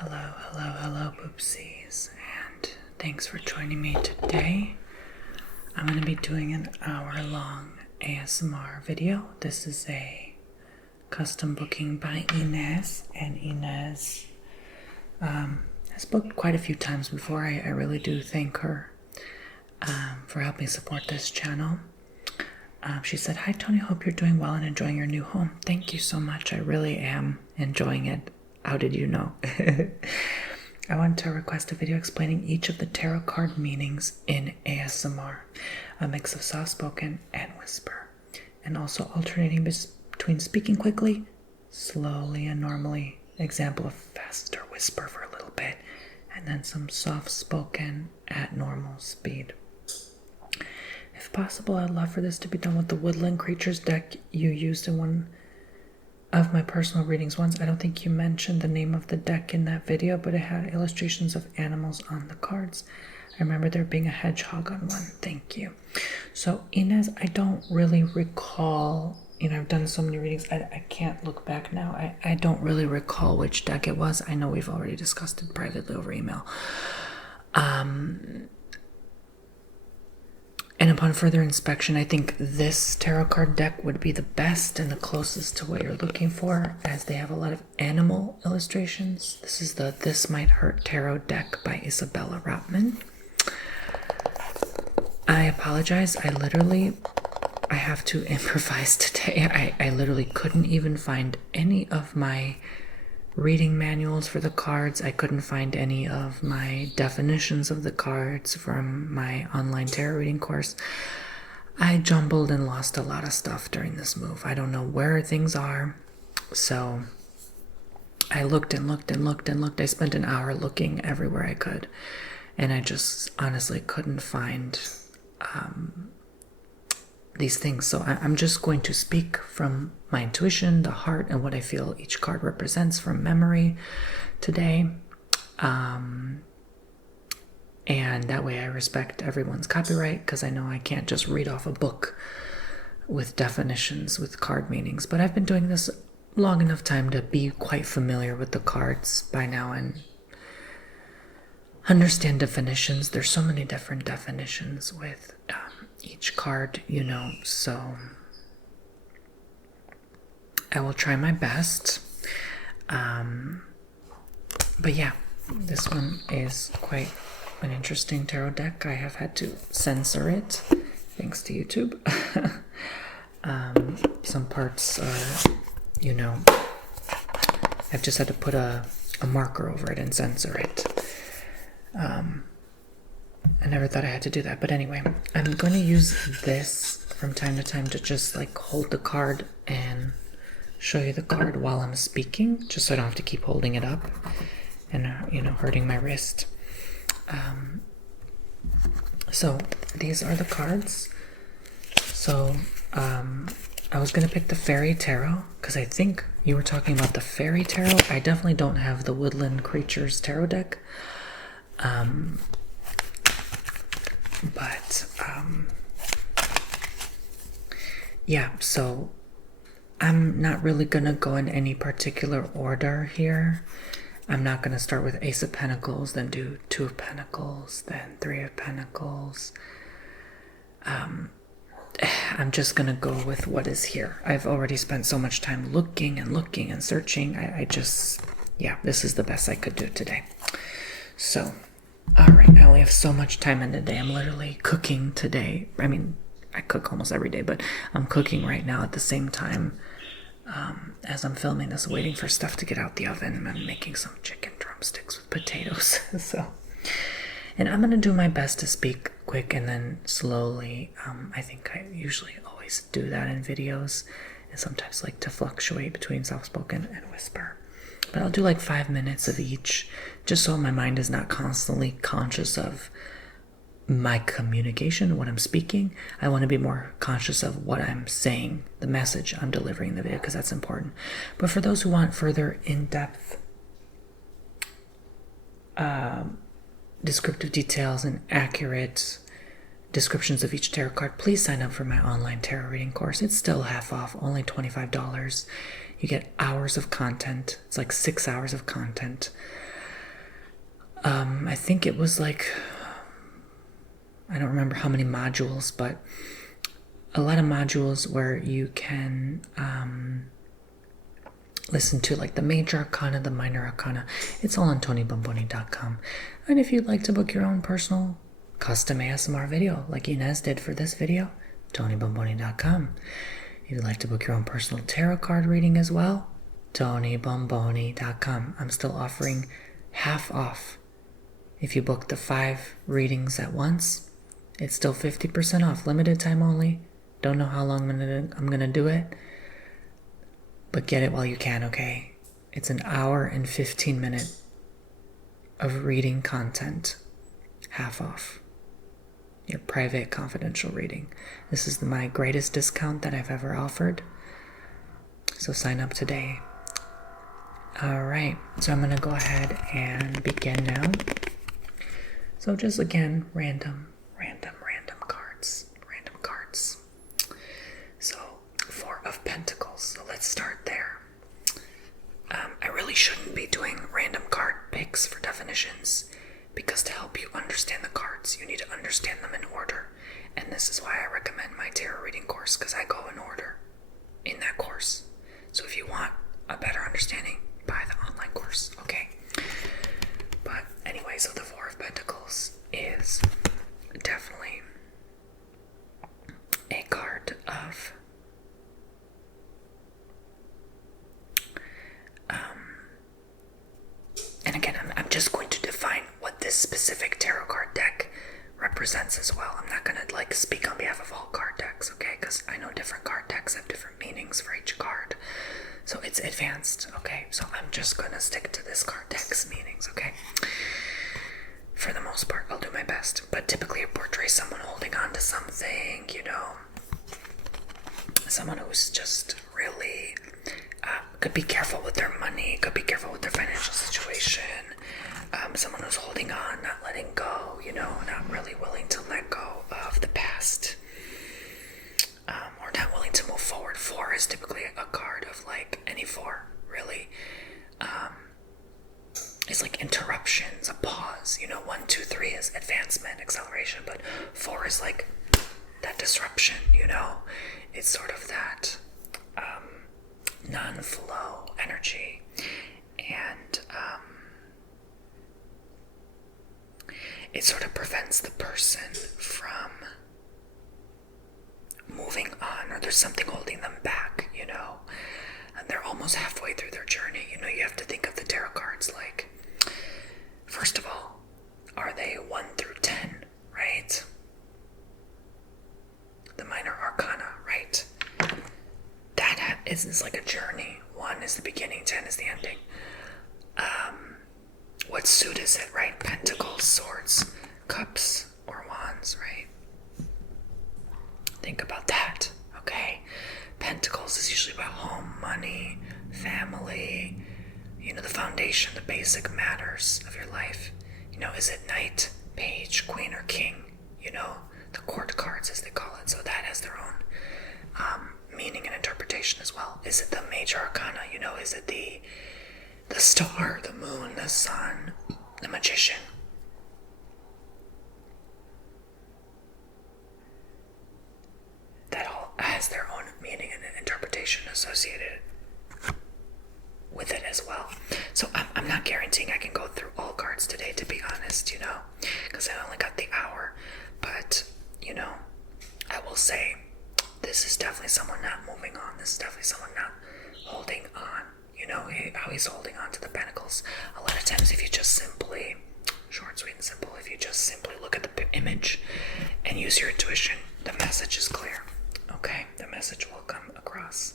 Hello, poopsies, and thanks for joining me today. I'm going to be doing an hour-long ASMR video. This is a custom booking by Inez, and Inez has booked quite a few times before. I really do thank her for helping support this channel. She said, "Hi Tony, hope you're doing well and enjoying your new home." Thank you so much. I really am enjoying it. How did you know? I want to request a video explaining each of the tarot card meanings in ASMR, a mix of soft-spoken and whisper, and also alternating between speaking quickly, slowly, and normally. Example of faster whisper for a little bit, and then some soft-spoken at normal speed. If possible, I'd love for this to be done with the Woodland Creatures deck you used in one of my personal readings once. I don't think you mentioned the name of the deck in that video, but it had illustrations of animals on the cards. I remember there being a hedgehog on one. Thank you. So Inez, I don't really recall, I've done so many readings, I can't look back now. I don't really recall which deck it was. I know we've already discussed it privately over email. And upon further inspection, I think this tarot card deck would be the best and the closest to what you're looking for, as they have a lot of animal illustrations. This is the This Might Hurt Tarot deck by Isabella Rotman. I apologize. I have to improvise today. I literally couldn't even find any of my reading manuals for the cards. I couldn't find any of my definitions of the cards from my online tarot reading course. I jumbled and lost a lot of stuff during this move. I don't know where things are. So I looked and looked and looked and looked. I spent an hour looking everywhere I could. And I just honestly couldn't find these things. So I'm just going to speak from my intuition, the heart, and what I feel each card represents from memory today. And that way I respect everyone's copyright, because I know I can't just read off a book with definitions, with card meanings. But I've been doing this long enough time to be quite familiar with the cards by now and understand definitions. There's so many different definitions with each card, so I will try my best. But yeah, this one is quite an interesting tarot deck. I have had to censor it, thanks to YouTube. Some parts are, I've just had to put a marker over it and censor it. I never thought I had to do that, but anyway, I'm going to use this from time to time to just hold the card and show you the card while I'm speaking, just so I don't have to keep holding it up and hurting my wrist. So these are the cards. So I was gonna pick the Fairy Tarot because I think you were talking about the Fairy Tarot. I definitely don't have the Woodland Creatures Tarot deck. Yeah, so I'm not really gonna go in any particular order here. I'm not gonna start with Ace of Pentacles, then do Two of Pentacles, then Three of Pentacles. I'm just gonna go with what is here. I've already spent so much time looking and searching. Yeah, this is the best I could do today. So, alright, I only have so much time in the day. I'm literally cooking today. I mean, I cook almost every day, but I'm cooking right now at the same time as I'm filming this, waiting for stuff to get out the oven. I'm making some chicken drumsticks with potatoes. And I'm going to do my best to speak quick and then slowly. I think I usually always do that in videos, and sometimes like to fluctuate between soft-spoken and whisper. But I'll do 5 minutes of each, just so my mind is not constantly conscious of my communication, what I'm speaking. I want to be more conscious of what I'm saying, the message I'm delivering in the video, because that's important. But for those who want further in-depth descriptive details and accurate descriptions of each tarot card, please sign up for my online tarot reading course. It's still half off, only $25. You get hours of content. It's 6 hours of content. I think it was like, I don't remember how many modules, but a lot of modules where you can listen to like the major arcana, the minor arcana. It's all on TonyBomboni.com. And if you'd like to book your own personal custom ASMR video like Inez did for this video, TonyBomboni.com. If you'd like to book your own personal tarot card reading as well, TonyBomboni.com. I'm still offering half off. If you book the 5 readings at once, it's still 50% off, limited time only. Don't know how long I'm gonna do it, but get it while you can, okay? It's an hour and 15 minutes of reading content, half off. Your private confidential reading. This is my greatest discount that I've ever offered. So sign up today. All right, so I'm gonna go ahead and begin now. So just again, random cards. So 4 of Pentacles, so let's start there. I really shouldn't be doing random card picks for definitions, because to help you understand the cards, you need to understand them in order. And this is why I recommend my tarot reading course, because I go in order in that course. So if you want a better understanding, buy the online course, okay? But anyway, so the 4 of Pentacles is definitely a card of and again, I'm just going to define what this specific tarot card deck represents as well. I'm not going to like speak on behalf of all card decks, okay? Because I know different card decks have different meanings for each card. So it's advanced, okay? So I'm just going to stick to this card deck's meanings, okay? For the most part, I'll do my best. But typically it portrays someone holding on to something, you know? Someone who's just really could be careful with their money, could be careful with their financial situation. Someone who's holding on, not letting go, you know, not really willing to let go of the past, or not willing to move forward. 4 is typically a card of like any 4, really. It's like interruptions, a pause, you know. 1, 2, 3 is advancement, acceleration, but 4 is like that disruption, you know. It's sort of that non-flow energy, and it sort of prevents the person from moving on, or there's something holding them back, you know, and they're almost halfway through their journey. You know, you have to think of the tarot cards like, first of all, are they 1 through 10, right? The minor arcana, right? That is like a journey. 1 is the beginning, 10 is the ending. What suit is it, right? Pentacles, swords, cups, or wands, right? Think about that, okay? Pentacles is usually about home, money, family, you know, the foundation, the basic matters of your life. You know, is it knight, page, queen, or king? You know, the court cards, as they call it. So that has their own meaning and interpretation as well. Is it the major arcana? You know, is it the star, the moon, the sun, the magician? That all has their own meaning and interpretation associated with it as well. So I'm not guaranteeing I can go through all cards today, to be honest, you know, because I only got the hour. But, you know, I will say this is definitely someone not moving on. This is definitely someone not holding on. You know, how he's holding on to the pentacles. A lot of times if you just simply, short, sweet, and simple, if you just simply look at the image and use your intuition, the message is clear. Okay? The message will come across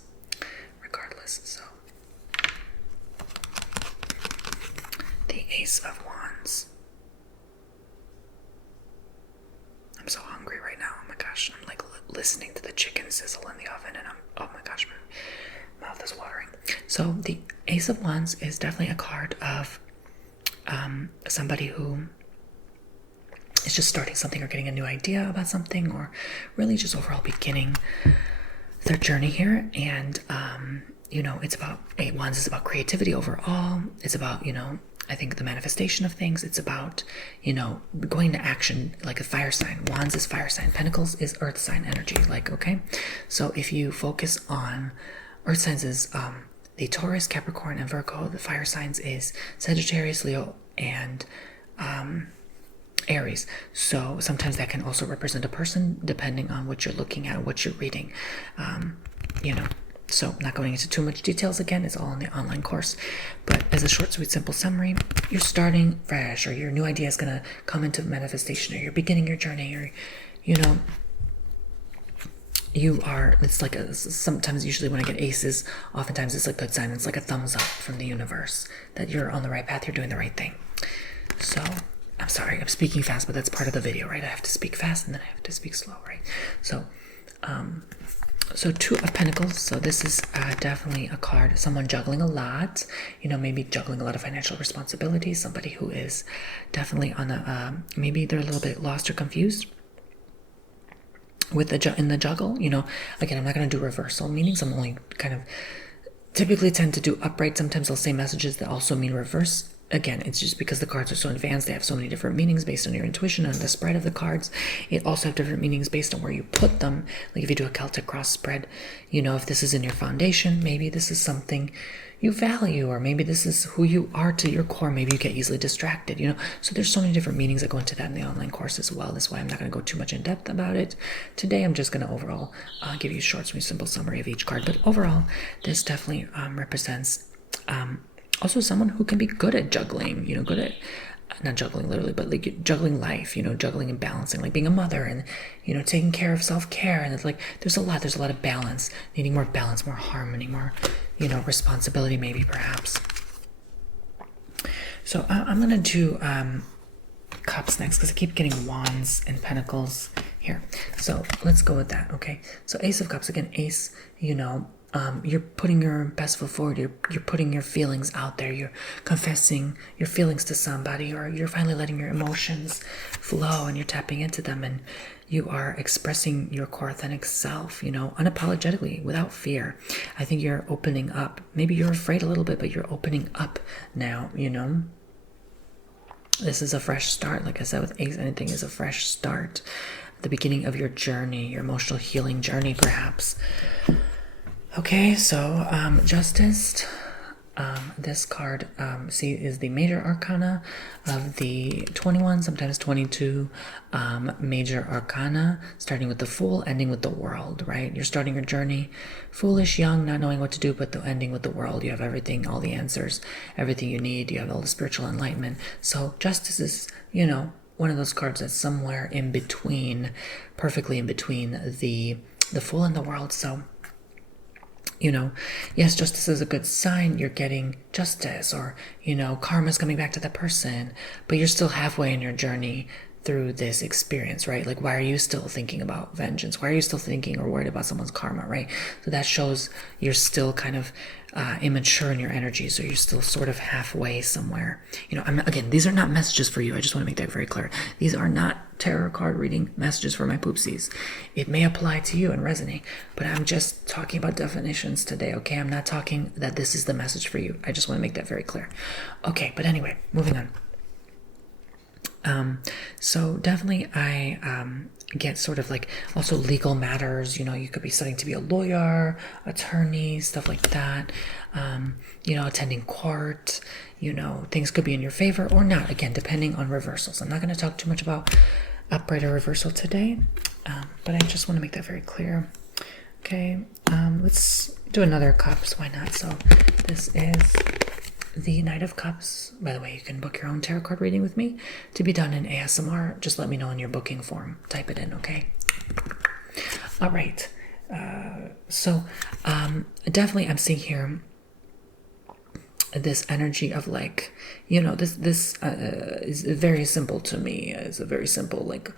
regardless. So, the Ace of Wands. I'm so hungry right now. Oh my gosh. I'm like listening to the chicken sizzle in the oven, and oh my gosh, my mouth is watering. So the Ace of Wands is definitely a card of somebody who is just starting something or getting a new idea about something, or really just overall beginning their journey here. And you know, it's about 8 Wands is about creativity overall. It's about, you know, I think the manifestation of things, it's about, going to action, like a fire sign. Wands is fire sign. Pentacles is earth sign energy. Okay? So if you focus on earth signs is the Taurus, Capricorn, and Virgo. The fire signs is Sagittarius, Leo, and Aries. So sometimes that can also represent a person depending on what you're looking at, what you're reading. So not going into too much details again, it's all in the online course. But as a short, sweet, simple summary, you're starting fresh, or your new idea is going to come into manifestation, or you're beginning your journey, or, it's like sometimes usually when I get aces, oftentimes it's a good sign. It's like a thumbs up from the universe that you're on the right path, you're doing the right thing. So I'm sorry, I'm speaking fast, but that's part of the video, right? I have to speak fast and then I have to speak slow, right? So Two of Pentacles. So this is definitely a card, someone juggling a lot, maybe juggling a lot of financial responsibilities, somebody who is definitely on maybe they're a little bit lost or confused with in the juggle. Again, I'm not going to do reversal meanings. I'm only kind of typically tend to do upright. Sometimes I'll say messages that also mean reverse. Again, it's just because the cards are so advanced, they have so many different meanings based on your intuition and the spread of the cards. It also have different meanings based on where you put them. Like if you do a Celtic cross spread, if this is in your foundation, maybe this is something you value, or maybe this is who you are to your core. Maybe you get easily distracted, So there's so many different meanings that go into that in the online course as well. That's why I'm not going to go too much in depth about it. Today, I'm just going to overall give you a short, sweet, simple summary of each card. But overall, this definitely represents also someone who can be good at juggling, good at, not juggling literally, but like juggling life, juggling and balancing, like being a mother and, taking care of self-care. And it's like, there's a lot of balance, needing more balance, more harmony, more, responsibility, maybe perhaps. So I'm going to do cups next because I keep getting wands and pentacles here. So let's go with that. Okay. So Ace of Cups, again, Ace, you're putting your best foot forward. You're putting your feelings out there. You're confessing your feelings to somebody, or you're finally letting your emotions flow and you're tapping into them, and you are expressing your core authentic self, unapologetically, without fear. I think you're opening up. Maybe you're afraid a little bit, but you're opening up now, This is a fresh start. Like I said, with Ace, anything is a fresh start. The beginning of your journey, your emotional healing journey, perhaps. Okay, so Justice, this card, is the major arcana of the 21, sometimes 22 major arcana, starting with the Fool, ending with the World, right? You're starting your journey foolish, young, not knowing what to do, but the ending with the World. You have everything, all the answers, everything you need. You have all the spiritual enlightenment. So Justice is, one of those cards that's somewhere in between, perfectly in between the Fool and the World. So yes, justice is a good sign. You're getting justice, or, karma's coming back to the person, but you're still halfway in your journey through this experience, right? Like, why are you still thinking about vengeance? Why are you still thinking or worried about someone's karma, right? So that shows you're still kind of immature in your energy. So you're still sort of halfway somewhere. Again, these are not messages for you. I just want to make that very clear. These are not tarot card reading messages for my poopsies. It may apply to you and resonate, but I'm just talking about definitions today, okay? I'm not talking that this is the message for you. I just want to make that very clear. Okay, but anyway, moving on. So definitely I get sort of like also legal matters, you could be studying to be a lawyer, attorney, stuff like that, attending court, things could be in your favor or not, again, depending on reversals. I'm not going to talk too much about upright or reversal today, but I just want to make that very clear. Okay, let's do another cups, why not? So this is the Knight of Cups. By the way, you can book your own tarot card reading with me to be done in ASMR. Just let me know in your booking form. Type it in, okay? All right. So definitely I'm seeing here this energy of like, this is very simple to me. It's a very simple, like,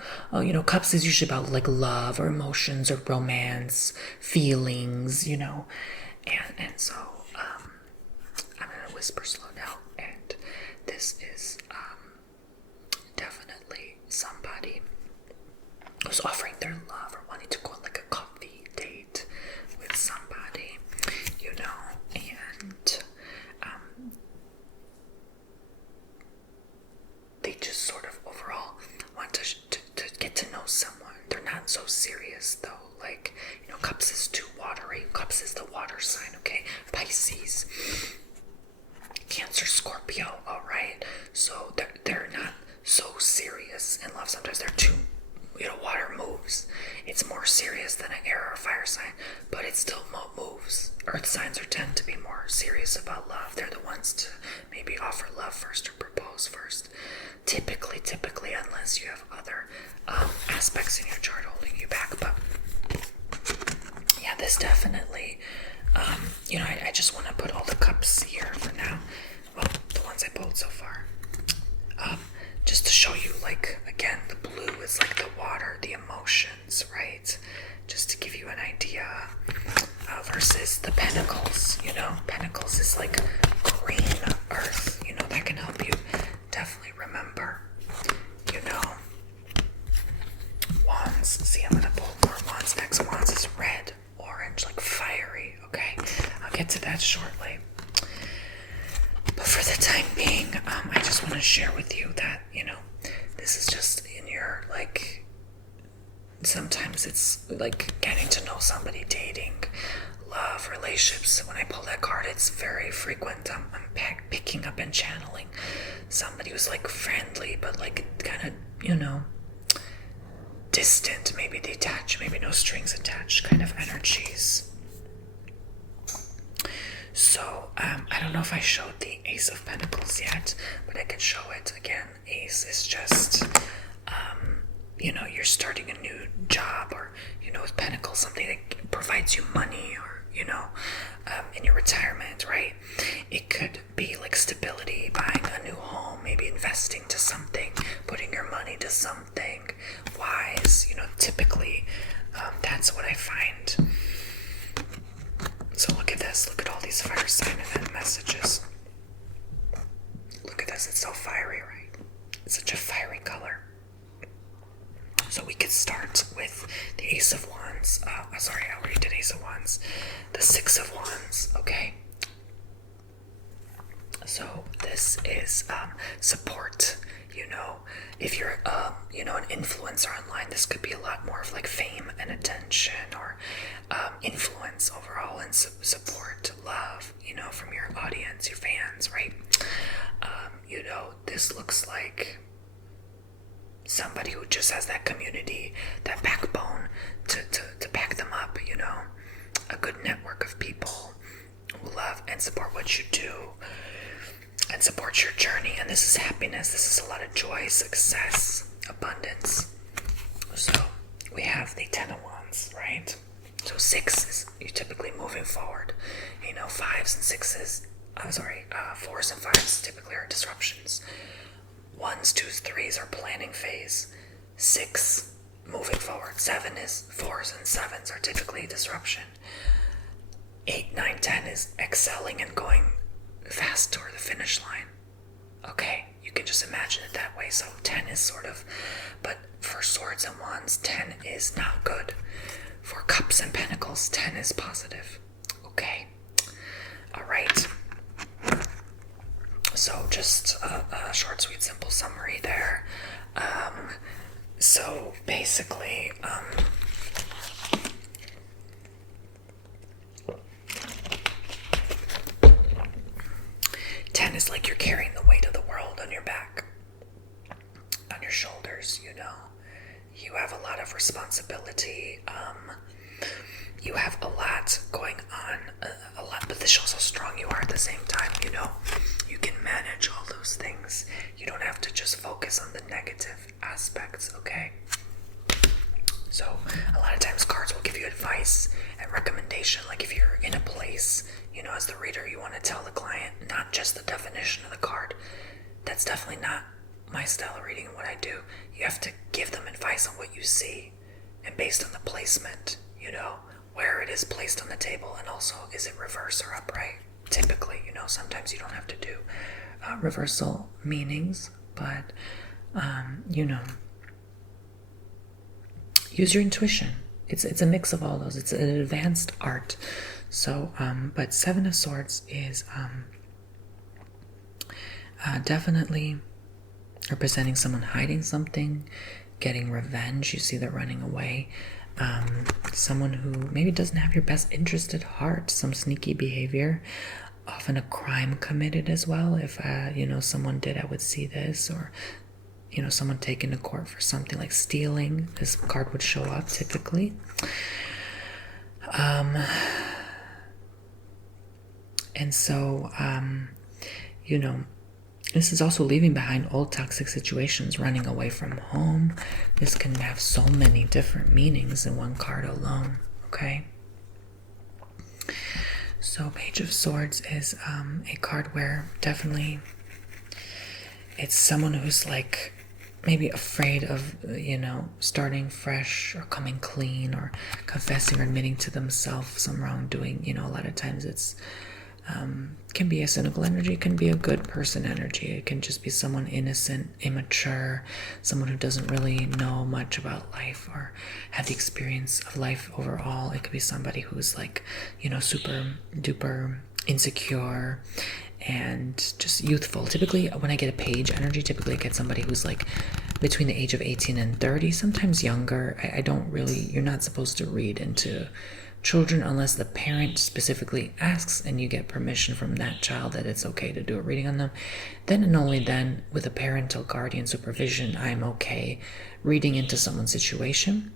cups is usually about like love or emotions or romance, feelings, and so whisper slow now, and this is definitely somebody who's offering their love or wanting to go on like a coffee date with somebody, and love. Sometimes they're too, water moves. It's more serious than an air or fire sign, but it still moves. Earth signs tend to be more serious about love. They're the ones to maybe offer love first or propose first. Typically, unless you have other aspects in your chart holding you back. But yeah, this definitely, I just want to put all the cups here for now. Well, the ones I pulled so far. Just to show you, like, again, the blue is like the water, the emotions, right? Just to give you an idea, versus the pentacles, pentacles is like green earth, that can help you definitely remember, wands. See, I'm gonna pull more wands next. Wands is red, orange, like fiery, okay? I'll get to that shortly. But for the time being, I just want to share with you that, this is just in your, like, sometimes it's like getting to know somebody, dating, love, relationships. When I pull that card, it's very frequent. I'm picking up and channeling somebody who's like friendly, but like kind of, distant, maybe detached, maybe no strings attached kind of energies. So, I don't know if I showed the Ace of Pentacles yet, but I can show it again. Ace is just, you're starting a new job, or, with Pentacles, something that provides you money, or, in your retirement, right? It could be like stability, buying a new home, maybe investing to something, putting your money to something wise, typically, that's what I find. So look at this. Look at all these fire sign event messages. Look at this. It's so fiery, right? It's such a fiery color. So we could start with the Ace of Wands. Sorry, I already did Ace of Wands. The Six of Wands, okay? So this is support. If you're, an influencer online, this could be a lot more of like fame and attention, or influence overall, and support, love, from your audience, your fans, right? This looks like somebody who just has that community, that backbone to back them up, a good network of people who love and support what you do and support your journey. And this is happiness. This is a lot of joy, success, abundance. So we have the Ten of Wands, right? So 6 is you're typically moving forward. 5s and 6s, fours and fives typically are disruptions. 1s, 2s, 3s are planning phase. 6, moving forward. 7 is 4s and 7s are typically disruption. 8, 9, 10 is excelling and going fast toward the finish line. Okay, you can just imagine it that way. So 10 is sort of, but for swords and wands, 10 is not good. For cups and pentacles, 10 is positive. Okay, all right. So just a short, sweet, simple summary there. So basically, 10 is like you're carrying the weight of the world on your back, on your shoulders, You have a lot of responsibility. You have a lot going on, but this shows how strong you are at the same time, You can manage all those things. You don't have to just focus on the negative aspects, okay? So a lot of times cards will give you advice and recommendation, like if you're in a place, as the reader, you want to tell the client not just the definition of the card. That's definitely not my style of reading and what I do. You have to give them advice on what you see, and based on the placement, where it is placed on the table, and also is it reverse or upright. Typically, sometimes you don't have to do reversal meanings, but use your intuition. It's a mix of all those. It's an advanced art. So, but 7 of Swords is definitely representing someone hiding something, getting revenge. You see they're running away. Someone who maybe doesn't have your best interest at heart, some sneaky behavior, often a crime committed as well. If, someone did, I would see this, or, someone taken to court for something like stealing. This card would show up typically. And so, this is also leaving behind old toxic situations, running away from home. This can have so many different meanings in one card alone, okay? So Page of Swords is a card where definitely it's someone who's like maybe afraid of, starting fresh or coming clean or confessing or admitting to themselves some wrongdoing. A lot of times it's can be a cynical energy, it can be a good person energy, it can just be someone innocent, immature, someone who doesn't really know much about life or have the experience of life overall. It could be somebody who's like, super duper insecure and just youthful. Typically, when I get a page energy, typically I get somebody who's like between the age of 18 and 30, sometimes younger. I don't really, you're not supposed to read into children unless the parent specifically asks and you get permission from that child that it's okay to do a reading on them. Then and only then, with a parental guardian supervision, I'm okay reading into someone's situation.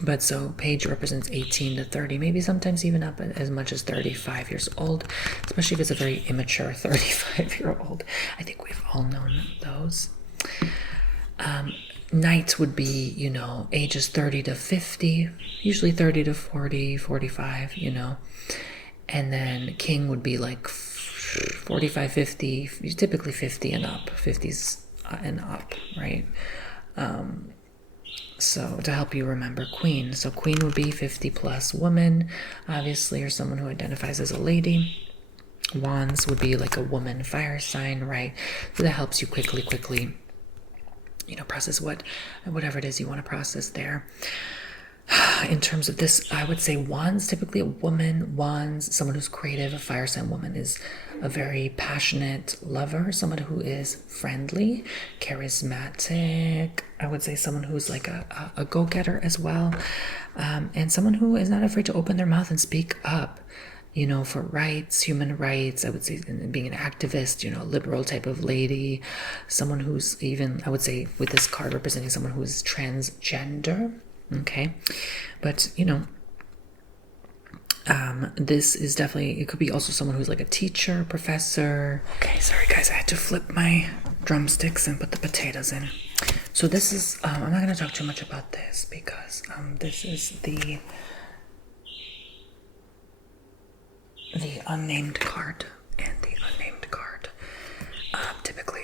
But so Page represents 18 to 30, maybe sometimes even up as much as 35 years old, especially if it's a very immature 35-year-old. I think we've all known those. Knight would be, ages 30 to 50, usually 30 to 40, 45, And then King would be like 45, 50, typically 50 and up, 50s and up, right? So to help you remember Queen. So Queen would be 50 plus woman, obviously, or someone who identifies as a lady. Wands would be like a woman fire sign, right? So that helps you quickly, process whatever it is you want to process there. In terms of this, I would say Wands, typically a woman. Wands, someone who's creative. A fire sign woman is a very passionate lover, someone who is friendly, charismatic. I would say someone who's like a go-getter as well, and someone who is not afraid to open their mouth and speak up, for rights, human rights. I would say being an activist, a liberal type of lady, someone who's even, I would say with this card representing someone who is transgender. Okay, but this is definitely, it could be also someone who's like a teacher, professor. Okay, sorry guys, I had to flip my drumsticks and put the potatoes in. So this is, I'm not going to talk too much about this because this is the unnamed card, and the unnamed card typically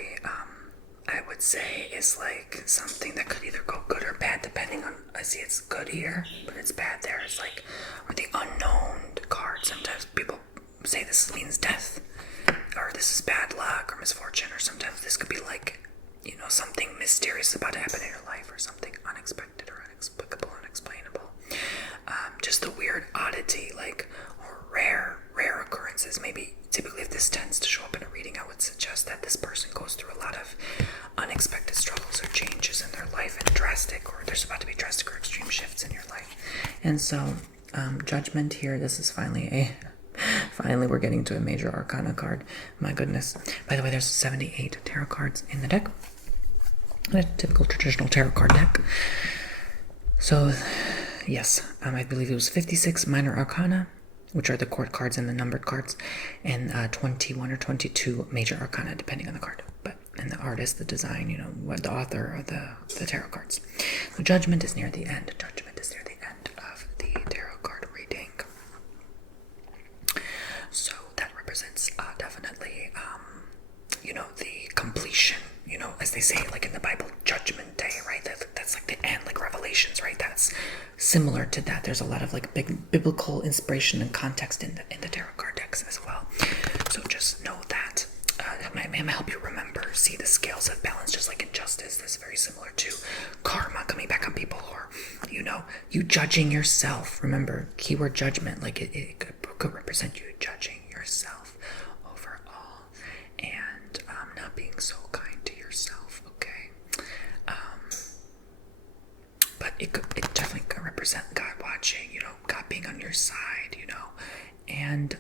I would say is like something that could either go good or bad depending on, I see it's good here, but it's bad there. It's like, or the unknown card. Sometimes people say this means death, or this is bad luck or misfortune, or sometimes this could be like, something mysterious about to happen in your life, or something unexpected or inexplicable, unexplainable. Just a weird oddity, like, or rare occurrences. Maybe typically if this tends to show up in a reading, I would suggest that this person goes through a lot of unexpected struggles or changes in their life, and there's about to be drastic or extreme shifts in your life. And so Judgment here, this is finally we're getting to a major arcana card. My goodness. By the way, there's 78 tarot cards in the deck, a typical traditional tarot card deck. So yes, I believe it was 56 minor arcana, which are the court cards and the numbered cards, and 21 or 22 major arcana, depending on the card. And the artist, the design, what the author of the tarot cards. So Judgment is near the end. Judgment is near the end of the tarot card reading. So that represents definitely, the completion, as they say, like in the Bible, Judgment Day, right? That's like the end, like Revelations, right? That's similar to that. There's a lot of like big biblical inspiration and context in the tarot card decks as well. So just know that. It may help you remember, see the scales of balance, just like in justice. That's very similar to karma coming back on people, or you judging yourself. Remember, keyword judgment, like it could represent you judging yourself overall, and not being so kind to yourself. Okay, but it definitely could represent God watching, God being on your side, and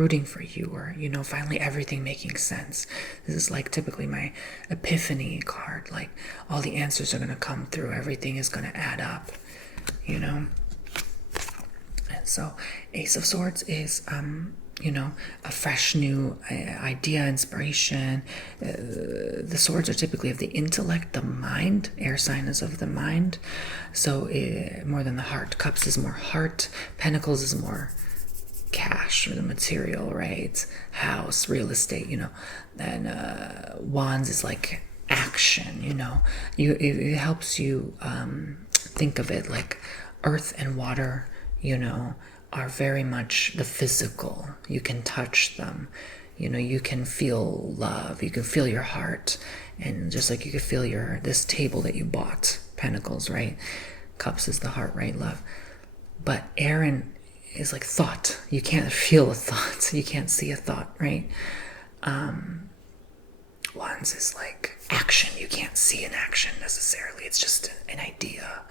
rooting for you, or, finally everything making sense. This is like typically my epiphany card. Like all the answers are going to come through. Everything is going to add up, And so Ace of Swords is, a fresh new idea, inspiration. The swords are typically of the intellect, the mind. Air sign is of the mind. So more than the heart. Cups is more heart. Pentacles is more cash, or the material, right? House, real estate, Then wands is like action, it helps you think of it like earth and water, are very much the physical. You can touch them, you can feel love, you can feel your heart, and just like you can feel this table that you bought. Pentacles, right? Cups is the heart, right? Love. But air is like thought. You can't feel a thought. You can't see a thought, right? Wands is like action. You can't see an action necessarily. It's just an idea.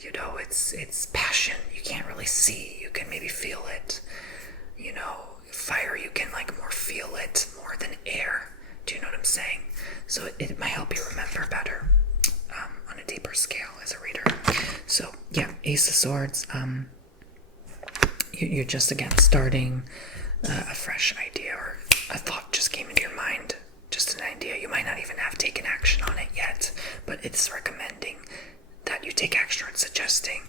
It's passion. You can't really see. You can maybe feel it. Fire, you can like more feel it more than air. Do you know what I'm saying? So it might help you remember better on a deeper scale as a reader. So yeah, Ace of Swords. You're just, again, starting a fresh idea, or a thought just came into your mind, just an idea. You might not even have taken action on it yet, but it's recommending that you take action, or it's suggesting,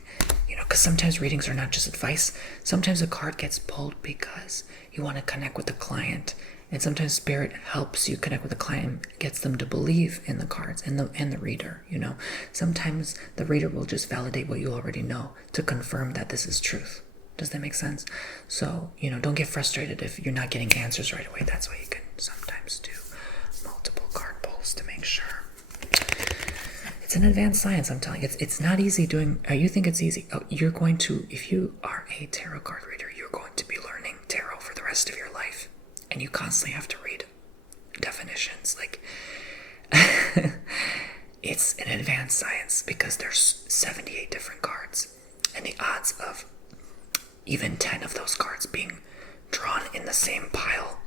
because sometimes readings are not just advice. Sometimes a card gets pulled because you want to connect with the client, and sometimes spirit helps you connect with the client, gets them to believe in the cards and the reader. Sometimes the reader will just validate what you already know to confirm that this is truth. Does that make sense? So, don't get frustrated if you're not getting answers right away. That's why you can sometimes do multiple card pulls to make sure. It's an advanced science, I'm telling you. It's not easy doing. You think it's easy. You're going to, if you are a tarot card reader, you're going to be learning tarot for the rest of your life. And you constantly have to read definitions. Like, it's an advanced science because there's 78 different cards. And the odds of even 10 of those cards being drawn in the same pile,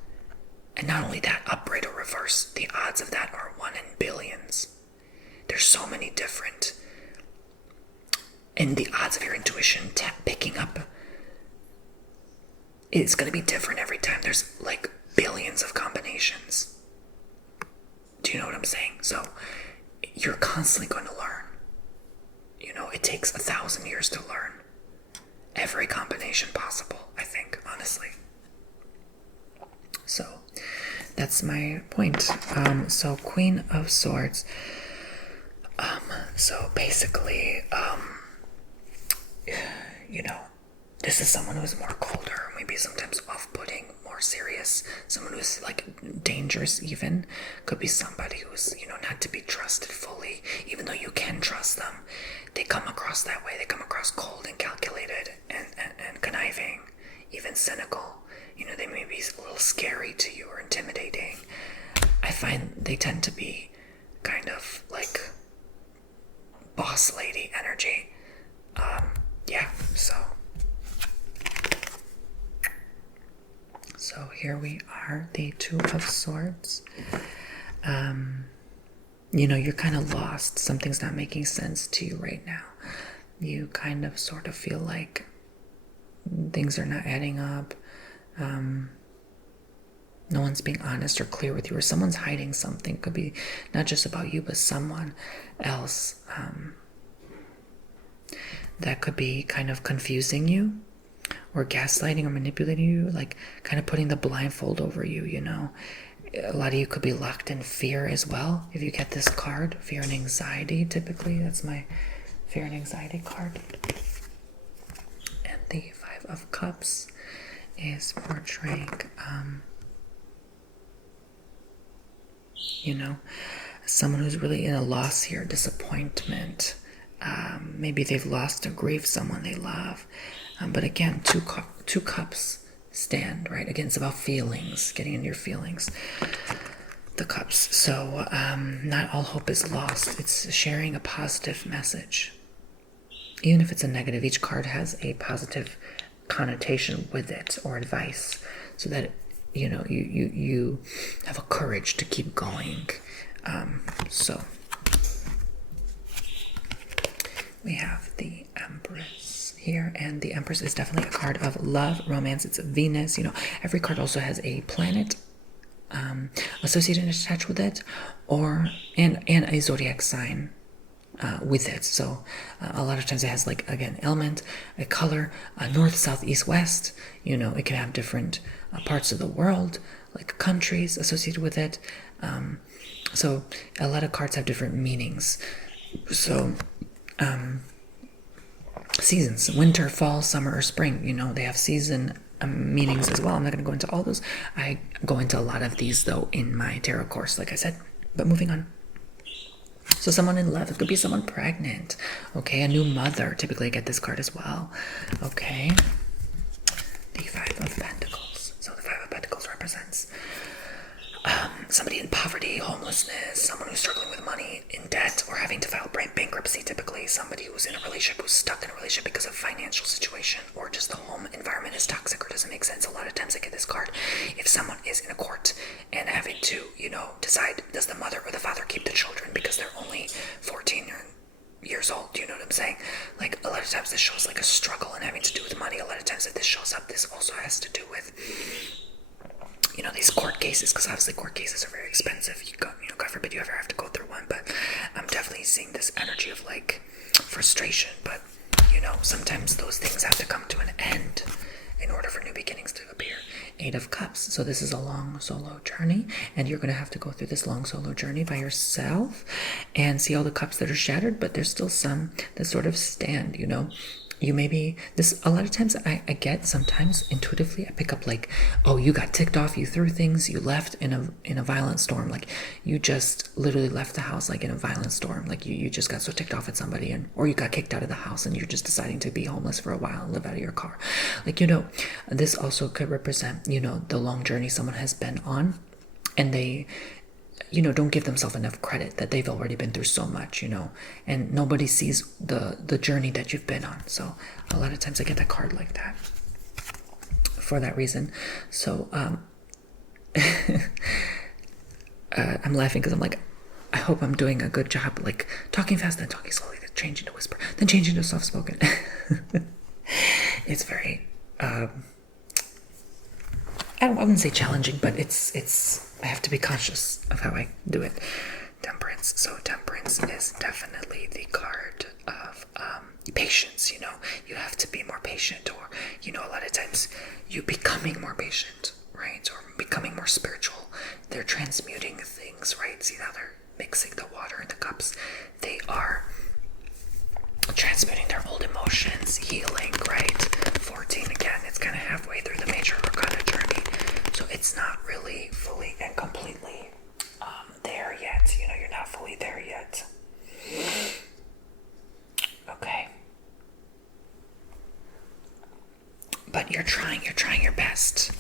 and not only that, upright or reverse, the odds of that are 1 in billions. There's so many different, and the odds of your intuition picking up, it's going to be different every time. There's like billions of combinations. Do you know what I'm saying? So you're constantly going to learn. It takes 1,000 years to learn every combination possible, I think, honestly. So that's my point. So Queen of Swords. So basically, this is someone who's more colder, maybe sometimes off-putting, more serious, someone who's like dangerous even. Could be somebody who's, not to be trusted fully, even though you can trust them. They come across that way. They come across cold and calculated and conniving, even cynical. They may be a little scary to you or intimidating. I find they tend to be kind of like boss lady energy. So here we are, the Two of Swords. You're kind of lost. Something's not making sense to you right now. You kind of sort of feel like things are not adding up. No one's being honest or clear with you, or someone's hiding something. Could be not just about you, but someone else. That could be kind of confusing you, or gaslighting or manipulating you, like kind of putting the blindfold over you, A lot of you could be locked in fear as well. If you get this card, fear and anxiety, typically, that's my fear and anxiety card. And the Five of Cups is portraying, someone who's really in a loss here, disappointment. Maybe they've lost or grieved someone they love. But again, two cups stand, right? Again, it's about feelings, getting into your feelings. The cups. So not all hope is lost. It's sharing a positive message. Even if it's a negative, each card has a positive connotation with it or advice, so that you have a courage to keep going. So we have the Empress here, and the Empress is definitely a card of love, romance. It's Venus. Every card also has a planet associated and attached with it, and a zodiac sign with it. So a lot of times it has, like, again, element, a color, north, south, east, west. It can have different parts of the world, like countries associated with it. So a lot of cards have different meanings. So seasons, winter, fall, summer, or spring, they have season meanings as well. I'm not going to go into all those. I go into a lot of these, though, in my tarot course, like I said. But moving on. So someone in love, it could be someone pregnant, okay, a new mother. Typically I get this card as well, okay. The Five of Pentacles. So the Five of Pentacles represents somebody in poverty, homelessness, someone who's struggling with money, in debt, or having to file bankruptcy. Typically somebody who's in a relationship, who's stuck in a relationship because of financial situation, or just the home environment is toxic or doesn't make sense. A lot of times I get this card if someone is in a court and having to decide, does the mother or the father keep the children because they're only 14 years old. You know what I'm saying? Like, a lot of times this shows like a struggle and having to do with money. A lot of times if this shows up, this also has to do with these court cases, because obviously court cases are very expensive. God forbid you ever have to go through one, but I'm definitely seeing this energy of like frustration. But sometimes those things have to come to an end in order for new beginnings to appear. Eight of Cups. So this is a long solo journey, and you're going to have to go through this long solo journey by yourself and see all the cups that are shattered, but there's still some that sort of stand. You maybe this, a lot of times I get, sometimes intuitively I pick up like, oh, you got ticked off, you threw things, you left in a violent storm. Like, you just literally left the house like in a violent storm. Like you just got so ticked off at somebody, or you got kicked out of the house and you're just deciding to be homeless for a while and live out of your car. Like, this also could represent, the long journey someone has been on, and they don't give themselves enough credit that they've already been through so much, and nobody sees the journey that you've been on. So a lot of times I get that card like that for that reason. So I'm laughing because I'm like, I hope I'm doing a good job, like talking fast, then talking slowly, then changing to whisper, then changing to soft-spoken. It's very I wouldn't say challenging, but it's I have to be conscious of how I do it. Temperance. So Temperance is definitely the card of patience. You have to be more patient, or a lot of times you becoming more patient, right? Or becoming more spiritual. They're transmuting things, right? See how they're mixing the water in the cups. They are transmuting their old emotions, healing, right? 14, again, it's kind of halfway through the major arcana journey, so it's not really fully and completely there yet. You're not fully there yet. Okay, but you're trying your best.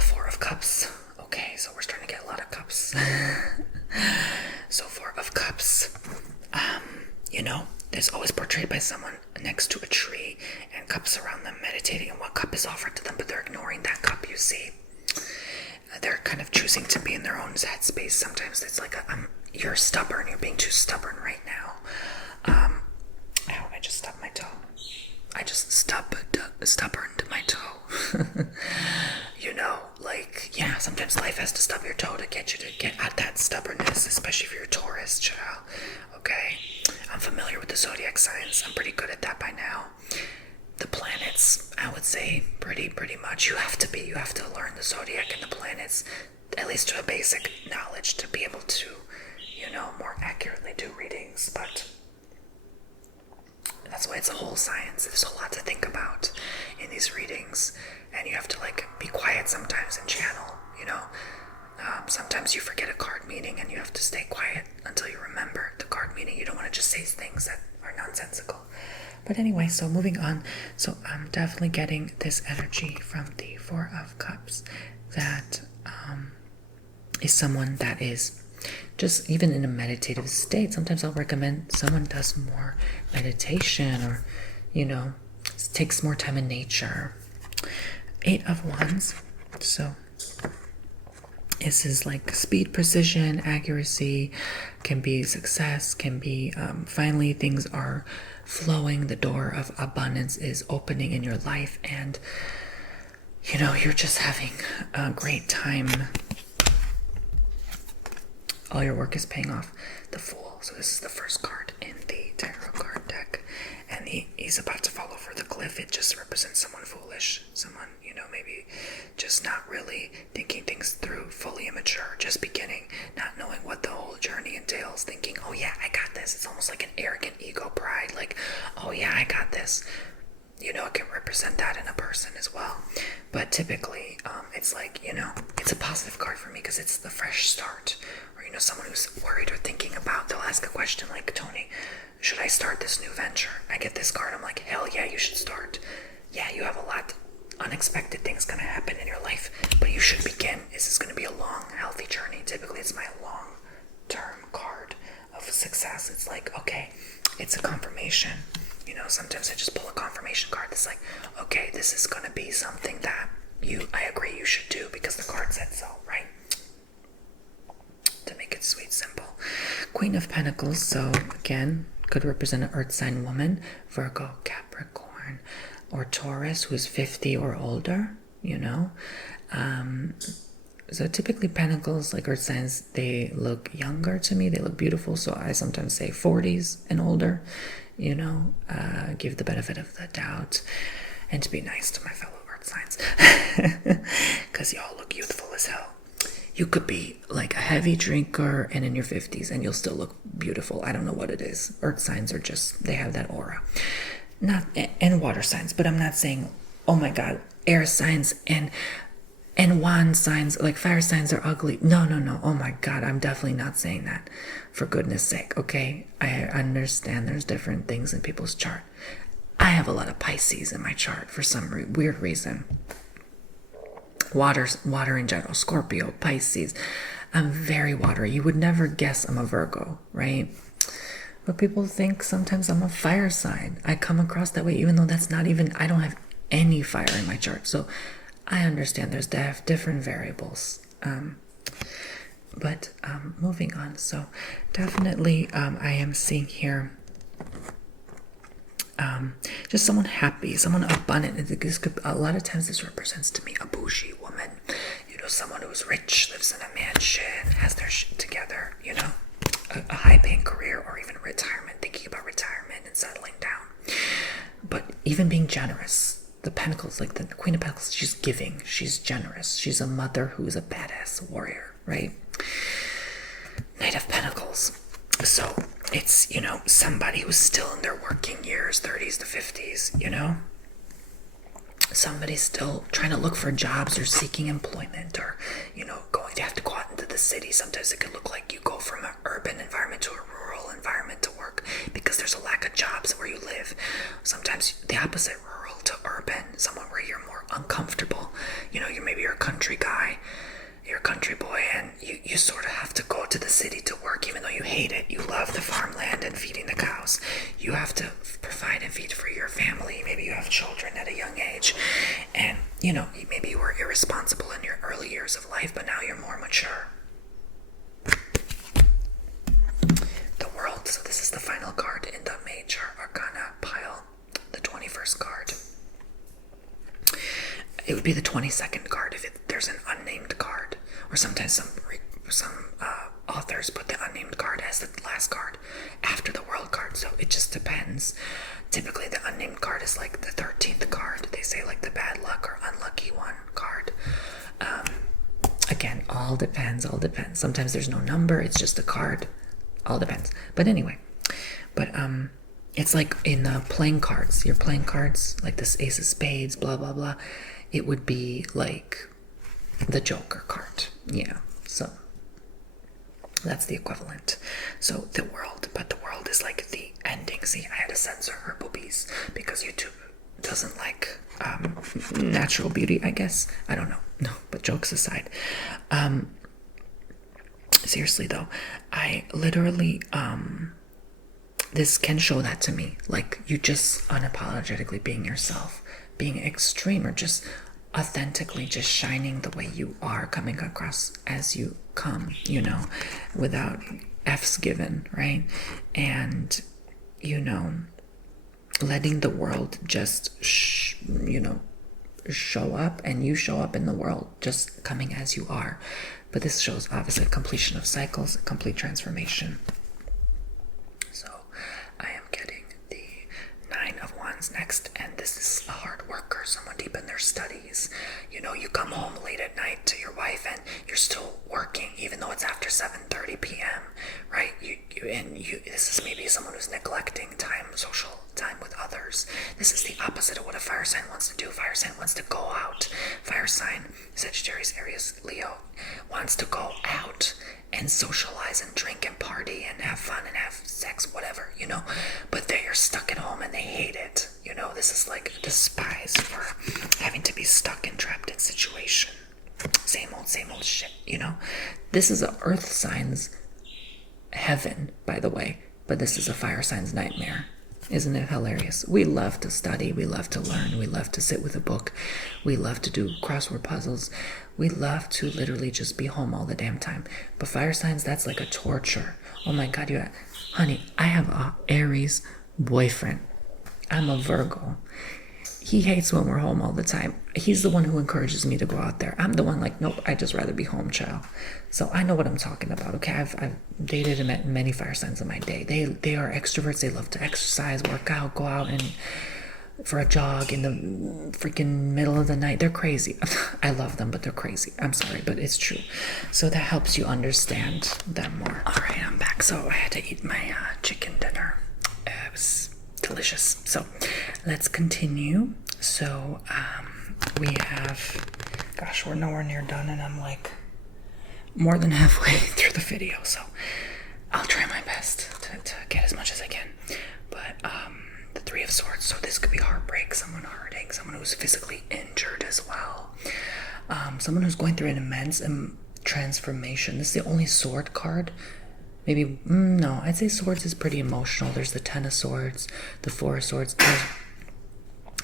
Four of Cups. Okay, so we're starting to get a lot of cups. So Four of Cups, there's always portrayed by someone next to a tree and cups around them meditating, and what cup is offered to them, but they're ignoring that cup, you see. They're kind of choosing to be in their own headspace. Sometimes it's like, you're stubborn, you're being too stubborn right now. Ow, I just stubbed my toe. I just stubborned my toe. Sometimes life has to stub your toe to get you to get at that stubbornness, especially if you're a Taurus, child. Okay? I'm familiar with the zodiac signs. I'm pretty good at that by now. The planets, I would say pretty much. You have to learn the zodiac and the planets, at least to a basic knowledge, to be able to, more accurately do readings. But that's why it's a whole science. There's a lot to think about in these readings, and you have to be quiet sometimes and channel. Sometimes you forget a card meaning and you have to stay quiet until you remember the card meaning. You don't want to just say things that are nonsensical. But anyway, so moving on. So I'm definitely getting this energy from the Four of Cups that is someone that is just even in a meditative state. Sometimes I'll recommend someone does more meditation, or takes more time in nature. 8 of Wands. So this is like speed, precision, accuracy, can be success, can be finally things are flowing. The door of abundance is opening in your life, and you know, you're just having a great time. All your work is paying off. The Fool. So this is the first card in the tarot card deck, and he's about to fall over the cliff. It just represents someone foolish, someone, you know, maybe just not really thinking things through, fully immature, just beginning, not knowing what the whole journey entails, thinking, oh yeah, I got this. It's almost like an arrogant ego pride, like, oh yeah, I got this. You know, it can represent that in a person as well. But typically, it's like, you know, it's a positive card for me because it's the fresh start. Or, you know, someone who's worried or thinking about, they'll ask a question like, Tony, should I start this new venture? I get this card, I'm like, hell yeah, you should start. Yeah, you have a lot unexpected things going to happen in your life, but you should begin. This is going to be a long, healthy journey. Typically, it's my long-term card of success. It's like, okay, it's a confirmation. You know, sometimes I just pull a confirmation card that's like, okay, this is going to be something that I agree you should do because the card said so, right? To make it sweet, simple. Queen of Pentacles, so again, could represent an earth sign woman, Virgo, Capricorn, or Taurus, who's 50 or older, you know. So typically Pentacles, like earth signs, they look younger to me. They look beautiful. So I sometimes say 40s and older, you know, give the benefit of the doubt and to be nice to my fellow earth signs because y'all look youthful as hell. You could be like a heavy drinker and in your 50s and you'll still look beautiful. I don't know what it is. Earth signs are just, they have that aura. And water signs, but I'm not saying, oh my God, air signs and wand signs, like fire signs are ugly. No. Oh my God, I'm definitely not saying that. For goodness sake, okay? I understand there's different things in people's chart. I have a lot of Pisces in my chart for some weird reason. Water in general, Scorpio, Pisces. I'm very watery. You would never guess I'm a Virgo, right? But people think sometimes I'm a fire sign. I come across that way, even though that's not even, I don't have any fire in my chart. So I understand there's different variables. But moving on. So definitely I am seeing here just someone happy, someone abundant. A lot of times this represents to me a bougie woman. You know, someone who's rich, lives in a mansion, has their shit together, you know. A high-paying career or even retirement, thinking about retirement and settling down. But even being generous, the Pentacles, like the Queen of Pentacles, she's giving, she's generous, she's a mother who's a badass warrior, right? Knight of Pentacles. So it's, you know, somebody who's still in their working years, 30s to 50s, you know? Somebody's still trying to look for jobs or seeking employment or, you know, they have to go out into the city. Sometimes it could look like you go from an urban environment to a rural environment to work because there's a lack of jobs where you live. Sometimes the opposite, rural to urban, somewhere where you're more uncomfortable. You know, maybe you're a country guy, you're a country boy, and you sort of have to go to the city to work even though you hate it. You love the farmland and feeding the cows. You have to provide and feed for your family. Maybe you have children at a young age. And, you know, maybe you were irresponsible in your early years of life, but now you're more mature. The World. So this is the final card in the Major Arcana pile. The 21st card. It would be the 22nd card if there's an unnamed card. Or sometimes some authors put the unnamed card as the last card after the World card. So it just depends. Typically the unnamed card is like the 13th card. They say like the bad luck or unlucky one card. Again, all depends. Sometimes there's no number. It's just a card. All depends. But anyway. It's like in playing cards. Your playing cards, like this Ace of Spades, blah, blah, blah. It would be like the Joker card. Yeah. So that's the equivalent. So the World, but the World is like the ending. See, I had to censor her boobies because YouTube doesn't like natural beauty, I guess. I don't know. No, but jokes aside. Seriously though, I literally this can show that to me, like you just unapologetically being yourself, being extreme, or just authentically just shining the way you are, coming across as you come, you know, without F's given, right? And, you know, letting the world just, you know, show up, and you show up in the world just coming as you are. But this shows obviously a completion of cycles, a complete transformation. So I am getting the Nine of Wands next, and this is a hard worker, someone deep in their studies. You know, you come home late at night to your wife and you're still working even though it's after 7:30 p.m., right? This is maybe someone who's neglecting time, social time with others. This is the opposite of what a fire sign wants to do. Fire sign wants to go out. Fire sign, Sagittarius, Aries, Leo, wants to go out and socialize and drink and party and have fun and have sex, whatever, you know. But they're stuck at home and they hate it. You know, this is like a despise for having to be stuck and trapped in situation. Same old shit, you know. This is a earth sign's heaven, by the way, but this is a fire sign's nightmare. Isn't it hilarious? We love to study, we love to learn, we love to sit with a book, we love to do crossword puzzles, we love to literally just be home all the damn time. But fire signs, that's like a torture. Oh my God, honey, I have a Aries boyfriend. I'm a Virgo. He hates when we're home all the time. He's the one who encourages me to go out there. I'm the one like, nope, I'd just rather be home, child. So I know what I'm talking about, okay? I've dated and met many fire signs in my day. They are extroverts. They love to exercise, work out, go out and for a jog in the freaking middle of the night. They're crazy. I love them, but they're crazy. I'm sorry, but it's true. So that helps you understand them more. All right, I'm back. So I had to eat my chicken dinner. It was delicious. So let's continue. So we have, gosh, we're nowhere near done, and I'm like more than halfway through the video, so I'll try my best to get as much as I can. But the Three of Swords, so this could be heartbreak, someone hurting, someone who's physically injured as well, someone who's going through an immense transformation. This is the only sword card. Maybe, no, I'd say swords is pretty emotional. There's the Ten of Swords, the Four of Swords,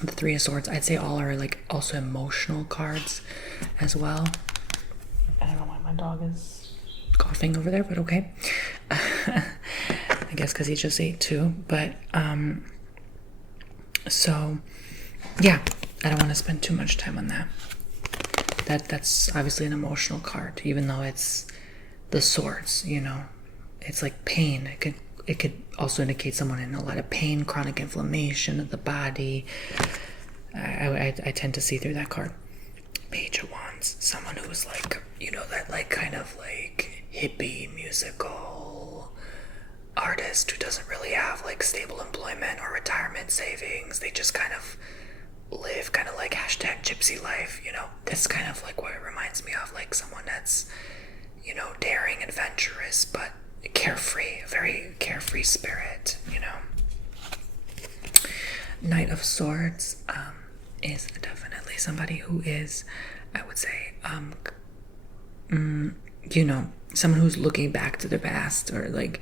the Three of Swords. I'd say all are like also emotional cards as well. I don't know why my dog is coughing over there, but okay. I guess because he just ate too. But, so, yeah, I don't want to spend too much time on that. That's obviously an emotional card, even though it's the swords, you know. It's like pain. It could also indicate someone in a lot of pain, chronic inflammation of the body. I tend to see through that card. Page of Wands, someone who's like, you know, that like kind of like hippie musical artist who doesn't really have like stable employment or retirement savings. They just kind of live kind of like hashtag gypsy life, you know. That's kind of like what it reminds me of, like someone that's, you know, daring, adventurous, but carefree, very carefree spirit, you know. Knight of Swords is definitely somebody who is, I would say, you know, someone who's looking back to their past, or like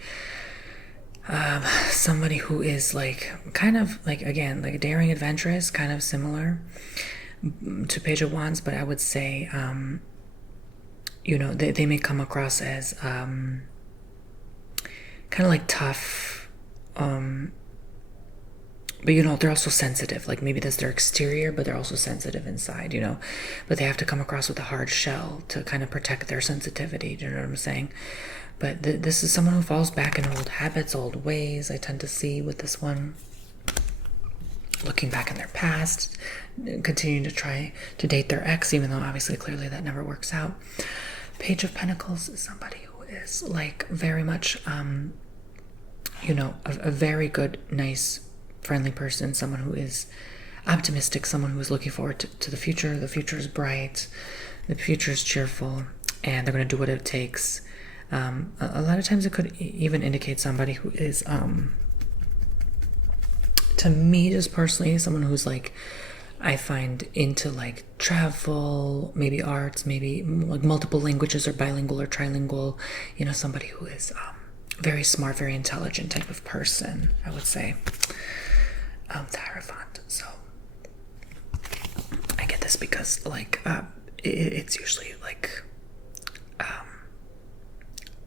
somebody who is like kind of like, again, like daring, adventurous, kind of similar to Page of Wands, but I would say, you know, they may come across as kind of like tough, but you know, they're also sensitive. Like maybe that's their exterior, but they're also sensitive inside, you know. But they have to come across with a hard shell to kind of protect their sensitivity. Do you know what I'm saying? But this is someone who falls back in old habits, old ways. I tend to see with this one, looking back in their past, continuing to try to date their ex, even though obviously clearly that never works out. Page of Pentacles is somebody who is like very much, you know, a very good, nice, friendly person, someone who is optimistic, someone who is looking forward to the future. The future is bright, the future is cheerful, and they're going to do what it takes. A lot of times it could even indicate somebody who is, to me, just personally, someone who's like, I find into like travel, maybe arts, maybe like multiple languages or bilingual or trilingual, you know, somebody who is very smart, very intelligent type of person, I would say. The Hierophant. So I get this because like it's usually like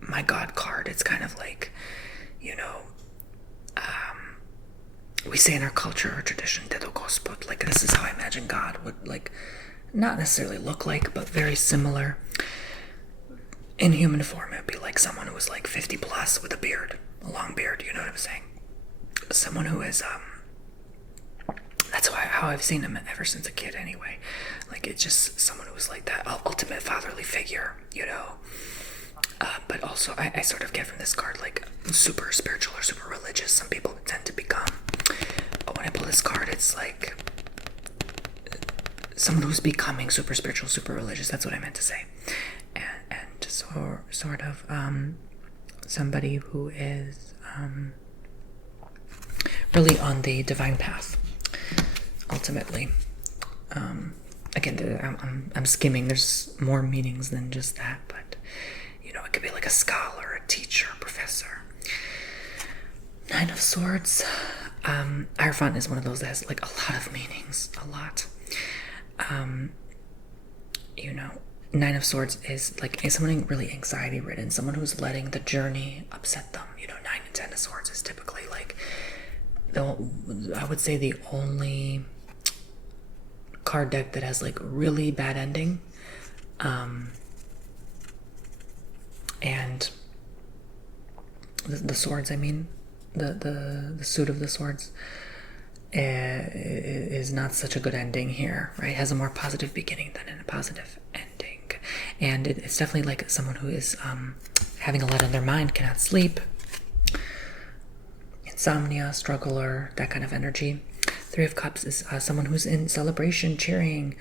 my God card. It's kind of like, you know, we say in our culture or tradition, but like this is how I imagine God would like not necessarily look like, but very similar. In human form, it would be like someone who was like 50 plus with a beard, a long beard, you know what I'm saying? Someone who is, that's how I've seen him ever since a kid anyway. Like, it's just someone who was like that ultimate fatherly figure, you know? But also, I sort of get from this card, like, super spiritual or super religious. Some people tend to become. But when I pull this card, it's like someone who's becoming super spiritual, super religious. That's what I meant to say. And so, sort of somebody who is really on the divine path, ultimately. Again, I'm skimming. There's more meanings than just that, but you know, it could be like a scholar, a teacher, a professor. Nine of Swords. Hierophant is one of those that has like a lot of meanings, a lot. You know, Nine of Swords is like someone really anxiety ridden, someone who's letting the journey upset them. You know, 9 and 10 of Swords is typically like, I would say the only card deck that has like really bad ending. And the swords, I mean, the suit of the swords is not such a good ending here, right? It has a more positive beginning than a positive ending. And it's definitely like someone who is having a lot on their mind, cannot sleep, insomnia, struggler, that kind of energy. Three of Cups is someone who's in celebration, cheering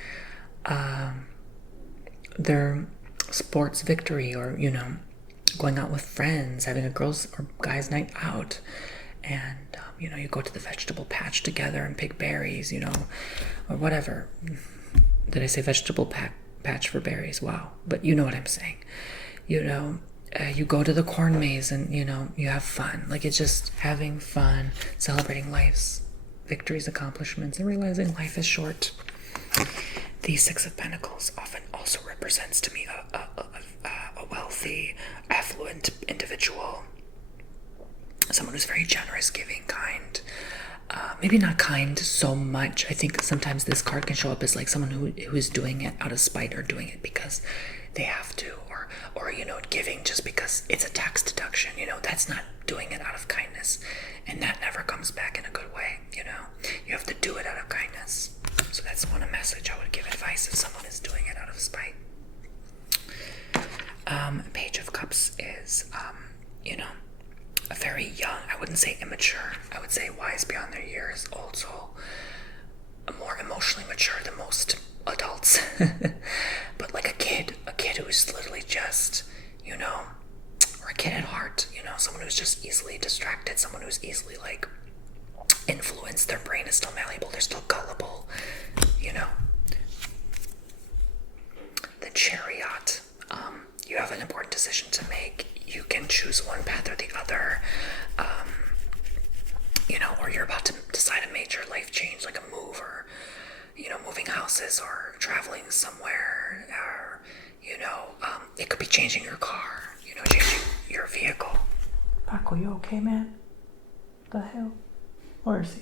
their sports victory, or, you know, going out with friends, having a girls' or guys' night out. And, you know, you go to the vegetable patch together and pick berries, you know, or whatever. Did I say vegetable patch for berries? Wow. But you know what I'm saying. You know, you go to the corn maze and, you know, you have fun. Like, it's just having fun, celebrating life's victories, accomplishments, and realizing life is short. The Six of Pentacles often also represents to me a wealthy, affluent individual. Someone who's very generous, giving, kind. Maybe not kind so much. I think sometimes this card can show up as like someone who is doing it out of spite, or doing it because they have to, or you know, giving just because it's a tax deduction. You know, that's not doing it out of kindness, and that never comes back in a good way. You know, you have to do it out of kindness. So that's one message I would give advice if someone is doing it out of spite. Page of Cups is, you know, a very young, I wouldn't say immature, I would say wise beyond their years, old soul, more emotionally mature than most adults, but like a kid who's literally just, you know, or a kid at heart, you know, someone who's just easily distracted, someone who's easily like influenced, their brain is still malleable, they're still gullible, you know. The Chariot, you have an important decision to make. You can choose one path or the other, you know, or you're about to decide a major life change, like a move, or, you know, moving houses, or traveling somewhere, or, you know, it could be changing your car, you know, changing your vehicle. Paco, you okay, man? The hell? Where is he?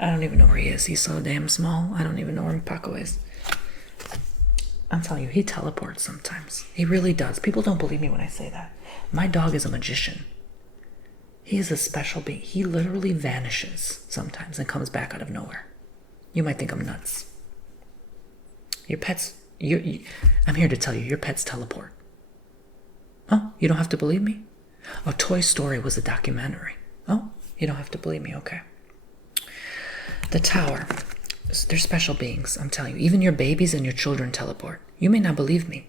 I don't even know where he is. He's so damn small. I don't even know where Paco is. I'm telling you, he teleports sometimes. He really does. People don't believe me when I say that. My dog is a magician. He is a special being. He literally vanishes sometimes and comes back out of nowhere. You might think I'm nuts. Your pets, I'm here to tell you, your pets teleport. Oh, you don't have to believe me? Oh, Toy Story was a documentary. Oh, you don't have to believe me, okay. The Tower. They're special beings, I'm telling you. Even your babies and your children teleport. You may not believe me.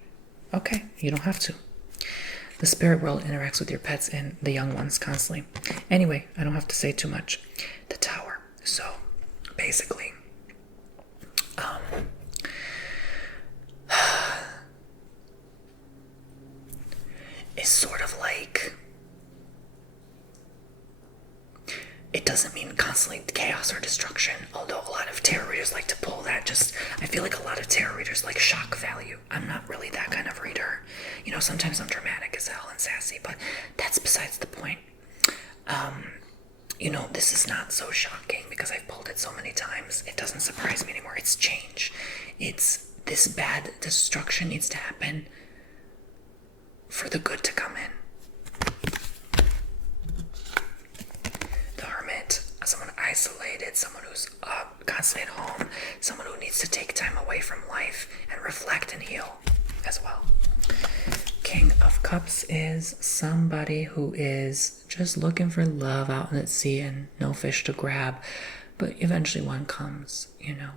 Okay, you don't have to. The spirit world interacts with your pets and the young ones constantly. Anyway, I don't have to say too much. The Tower. So, basically, it's sort of like doesn't mean constantly chaos or destruction, although a lot of tarot readers like to pull that. I feel like a lot of tarot readers like shock value. I'm not really that kind of reader. You know, sometimes I'm dramatic as hell and sassy, but that's besides the point. You know, this is not so shocking because I've pulled it so many times. It doesn't surprise me anymore. It's change. It's this bad destruction needs to happen for the good to come in. The Hermit, someone isolated, someone who's constantly at home, someone who needs to take time away from life and reflect and heal as well. King of Cups is somebody who is just looking for love out at sea and no fish to grab, but eventually one comes, you know.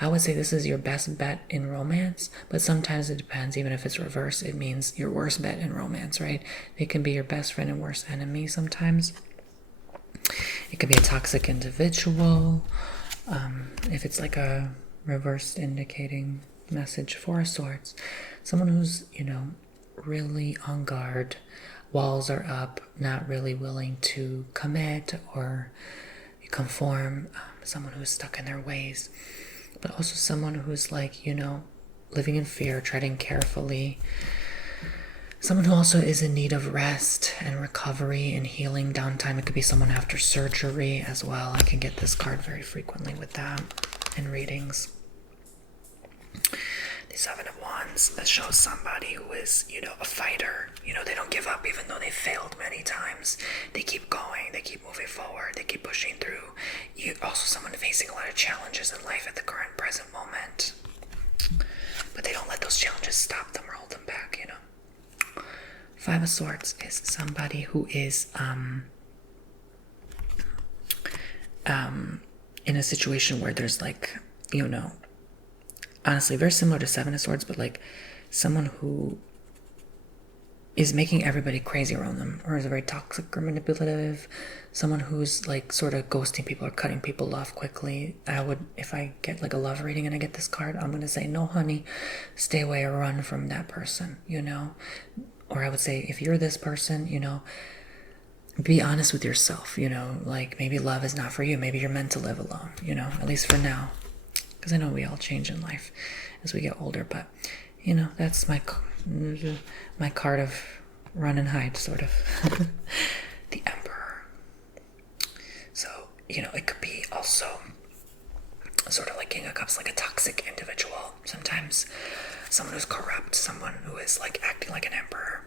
I would say this is your best bet in romance, but sometimes it depends. Even if it's reverse, it means your worst bet in romance, right? It can be your best friend and worst enemy sometimes. It could be a toxic individual. If it's like a reversed indicating message, Four of Swords, someone who's, you know, really on guard, walls are up, not really willing to commit or conform, someone who's stuck in their ways, but also someone who's like, you know, living in fear, treading carefully, someone who also is in need of rest and recovery and healing, downtime. It could be someone after surgery as well. I can get this card very frequently with that in readings. The Seven of Wands, that shows somebody who is, you know, a fighter. You know, they don't give up even though they failed many times. They keep going, they keep moving forward, they keep pushing through. You're also someone facing a lot of challenges in life at the current present moment. But they don't let those challenges stop them or hold them back, you know. Five of Swords is somebody who is in a situation where there's like, you know, honestly very similar to Seven of Swords, but like someone who is making everybody crazy around them, or is very toxic or manipulative, someone who's like sort of ghosting people or cutting people off quickly. I would, if I get like a love reading and I get this card, I'm going to say, no honey, stay away or run from that person, you know. Or I would say, if you're this person, you know, be honest with yourself, you know, like maybe love is not for you. Maybe you're meant to live alone, you know, at least for now. Because I know we all change in life as we get older, but, you know, that's my card of run and hide, sort of. The Emperor. So, you know, it could be also sort of like King of Cups, like a toxic individual. Sometimes someone who's corrupt, someone who is like acting like an emperor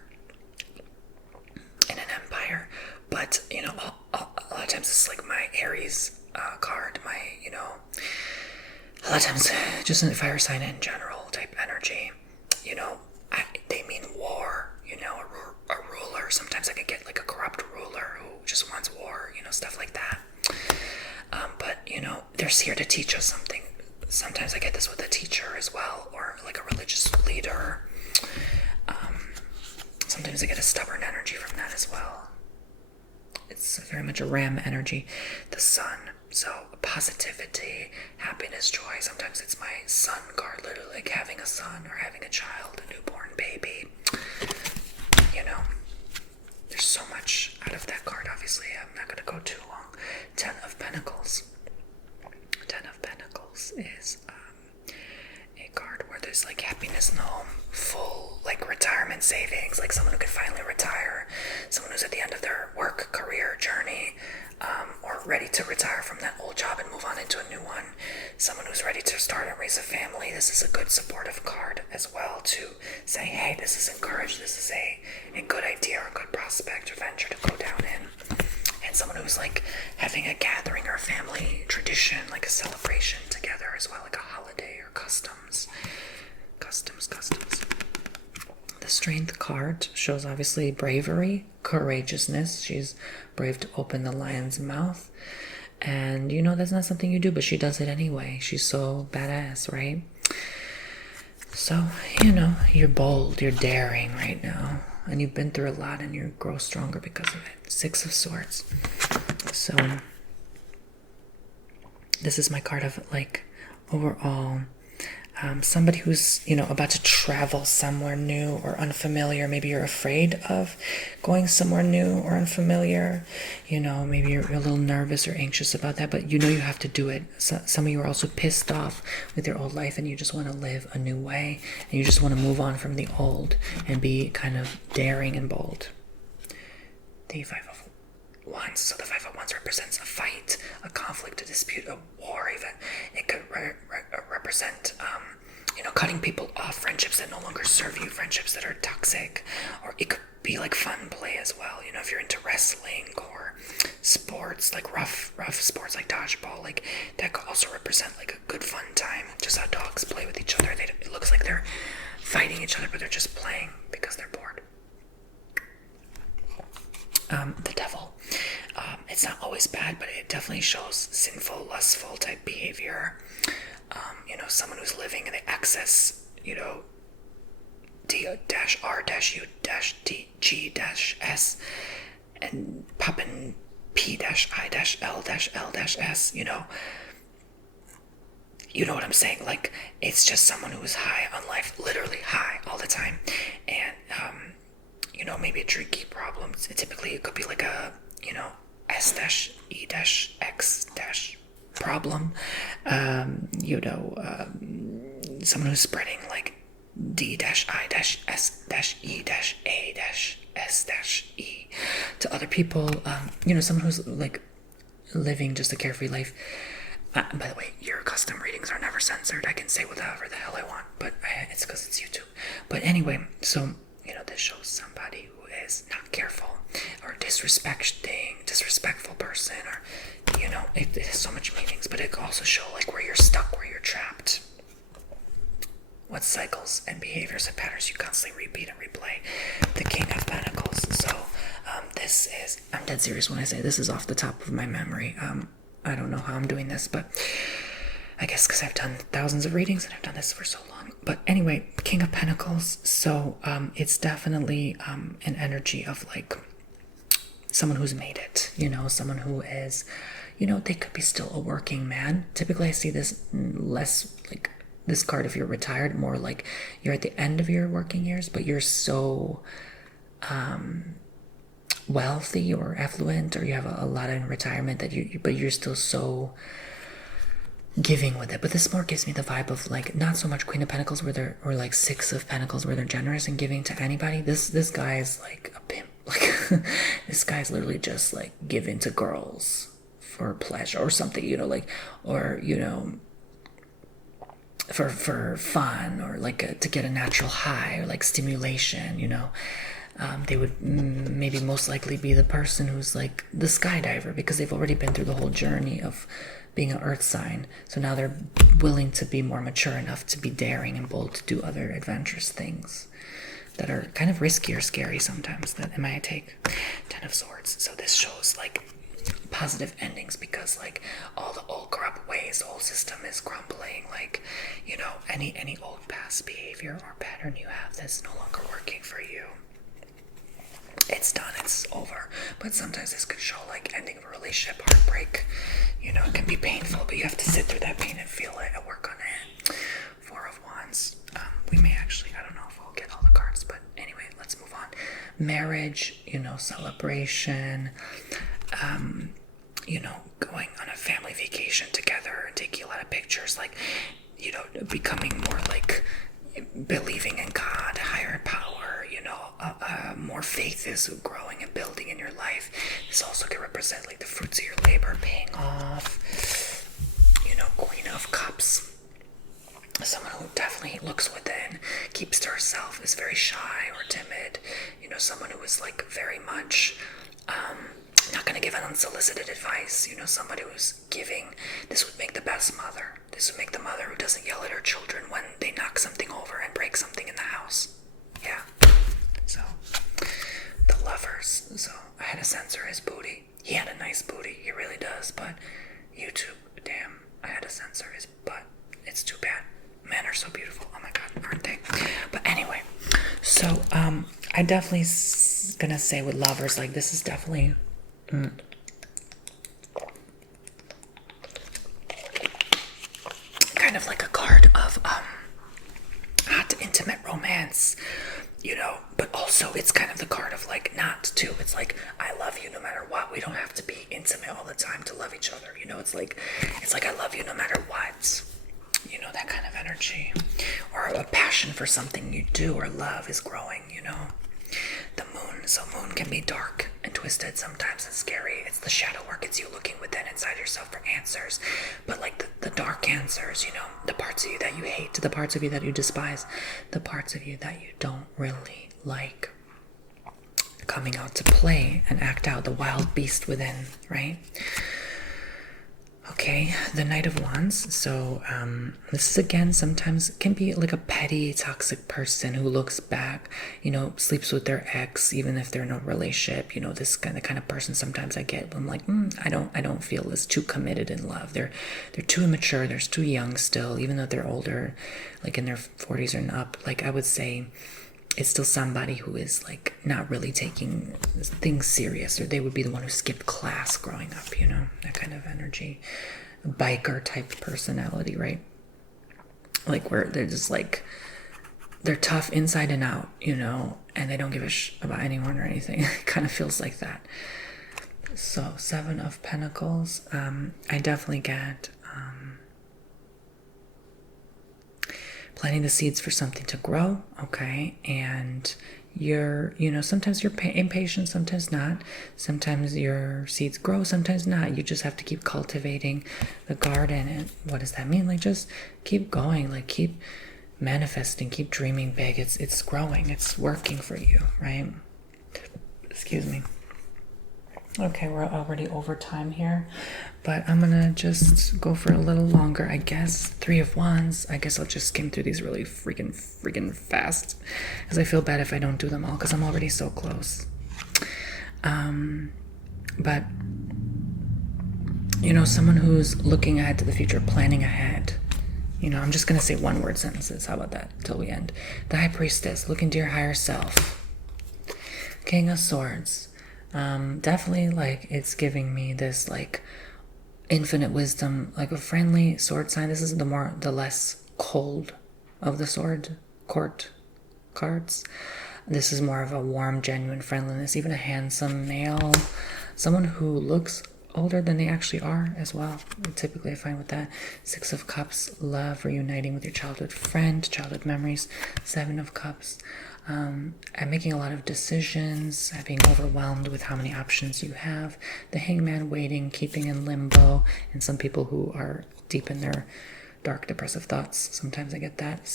in an empire. But, you know, a lot of times it's like my Aries card, my, you know, a lot of times just in the fire sign in general type energy, you know, they mean war, you know, a ruler. Sometimes I could get like a corrupt ruler who just wants war, you know, stuff like that. But, you know, they're here to teach us something. Sometimes I get this with a teacher as well, or like a religious leader. Sometimes I get a stubborn energy from that as well. It's very much a ram energy. The Sun. So positivity, happiness, joy. Sometimes it's my son card, literally like having a son or having a child, a newborn baby. You know, there's so much out of that card, obviously. I'm not going to go too long. Ten of Pentacles. Ten of Pentacles is a card where there's like happiness in the home, full like retirement savings, like someone who could finally retire, someone who's at the end of their work career journey, or ready to retire from that old job and move on into a new one. Someone who's ready to start and raise a family. This is a good supportive card as well to say, hey, this is encouraged. This is a good idea or a good prospect or venture to go down in. And someone who's like having a gathering or a family tradition, like a celebration together as well, like a holiday or customs. The Strength card shows obviously bravery, courageousness. She's brave to open the lion's mouth. And, you know, that's not something you do, but she does it anyway. She's so badass, right? So, you know, you're bold, you're daring right now. And you've been through a lot and you grow stronger because of it. Six of Swords. So, this is my card of, like, overall somebody who's, about to travel somewhere new or unfamiliar. Maybe you're afraid of going somewhere new or unfamiliar. Maybe you're a little nervous or anxious about that, but you have to do it. Some of you are also pissed off with your old life and you just want to live a new way, and you just want to move on from the old and be kind of daring and bold. The Five of Wands. So the Five of Wands represents a fight, a conflict, a dispute, a war even. It could represent, cutting people off, friendships that no longer serve you, friendships that are toxic, or it could be like fun play as well. If you're into wrestling or sports, like rough sports like dodgeball, like that could also represent like a good fun time. Just how dogs play with each other. It looks like they're fighting each other, but they're just playing because they're bored. The Devil. It's not always bad, but it definitely shows sinful, lustful type behavior. Someone who's living in the excess, D-R-U-D-G-S and popping P-I-L-L-S, you know what I'm saying? Like, it's just someone who is high on life, literally high all the time. And, maybe a drinking problem. Typically, it could be like a, S-E-X- problem. Someone who's spreading like D-I-S-E-A-S-E to other people. Someone who's like living just a carefree life. By the way, your custom readings are never censored. I can say whatever the hell I want, but it's because it's YouTube. But anyway, so this shows somebody who is not careful or disrespectful person, or it has so much meanings. But it can also show like where you're stuck, where you're trapped, what cycles and behaviors and patterns you constantly repeat and replay. The King of Pentacles. So this is, I'm dead serious when I say this is off the top of my memory. I don't know how I'm doing this, but I guess because I've done thousands of readings and I've done this for so long. But anyway, King of Pentacles. So it's definitely an energy of like someone who's made it, someone who is, they could be still a working man. Typically I see this less like this card if you're retired, more like you're at the end of your working years, but you're so wealthy or affluent, or you have a lot in retirement that but you're still so giving with it. But this more gives me the vibe of like not so much Queen of Pentacles or like Six of Pentacles where they're generous and giving to anybody. This guy is like a pimp. Like this guy's literally just like giving to girls for pleasure or something, for fun, or like to get a natural high, or like stimulation. They would maybe most likely be the person who's like the skydiver, because they've already been through the whole journey of being an earth sign. So now they're willing to be more mature enough to be daring and bold to do other adventurous things that are kind of risky or scary sometimes. That might take. Ten of Swords. So this shows like positive endings, because like all the old corrupt ways, the old system is crumbling. Like, any old past behavior or pattern you have that's no longer working for you, it's done, it's over. But sometimes this could show like ending of a relationship, heartbreak. It can be painful, but you have to sit through that pain and feel it and work on it. Four of Wands. We may actually, I don't know if we'll get all the cards, but anyway, let's move on. Marriage, celebration, going on a family vacation together and taking a lot of pictures, like, becoming more like believing in God, higher power, more faith is growing and building in your life. This also can represent like the fruits of your labor paying off. Queen of Cups. Someone who definitely looks within, keeps to herself, is very shy or timid. Someone who is like very much not going to give an unsolicited advice. Somebody who's giving. This would make the best mother. This would make the mother who doesn't yell at her children when they knock something over and break something in the house. Yeah. So, the Lovers. So, I had to censor his booty. He had a nice booty. He really does. But YouTube, damn, I had to censor his butt. It's too bad. Men are so beautiful. Oh my God, aren't they? But anyway, so, I definitely gonna say with Lovers, like, this is definitely kind of like a card of intimate romance, you know, but also it's kind of the card of like not to. It's like, I love you no matter what. We don't have to be intimate all the time to love each other, you know. It's like I love you no matter what, you know, that kind of energy. Or a passion for something you do or love is growing, you know. The moon, so moon can be dark and twisted sometimes and scary. It's the shadow work. It's you looking within inside yourself for answers. But like the dark answers, you know, the parts of you that you hate, the parts of you that you despise, the parts of you that you don't really like, coming out to play and act out the wild beast within, right? Okay, the Knight of Wands. So this is, again, sometimes can be like a petty, toxic person who looks back, you know, sleeps with their ex, even if they're in a relationship. You know, this kind of person sometimes I get. I'm like, I don't feel as too committed in love. They're too immature. They're too young still, even though they're older, like in their 40s and up. Like I would say, it's still somebody who is like not really taking things serious, or they would be the one who skipped class growing up, you know, that kind of energy. Biker type personality, right? Like where they're just like, they're tough inside and out, you know, and they don't give a about anyone or anything. It kind of feels like that. So 7 of Pentacles, I definitely get planting the seeds for something to grow, okay? And you're, you know, sometimes you're impatient, sometimes not. Sometimes your seeds grow, sometimes not. You just have to keep cultivating the garden. And what does that mean? Like, just keep going, like keep manifesting, keep dreaming big. It's growing, it's working for you, right? Excuse me. Okay, we're already over time here, but I'm gonna just go for a little longer, I guess. 3 of Wands. I guess I'll just skim through these really freaking fast, because I feel bad if I don't do them all, because I'm already so close. But you know, someone who's looking ahead to the future, planning ahead. You know, I'm just gonna say one-word sentences. How about that till we end? The High Priestess, looking to your higher self. King of Swords. Definitely, like, it's giving me this like infinite wisdom, like a friendly sword sign. This is the less cold of the sword court cards. This is more of a warm, genuine friendliness. Even a handsome male, someone who looks older than they actually are as well. Typically I find with that. 6 of Cups, love, reuniting with your childhood friend, childhood memories. 7 of Cups, I'm making a lot of decisions, being overwhelmed with how many options you have. The Hangman, waiting, keeping in limbo, and some people who are deep in their dark, depressive thoughts. Sometimes I get that.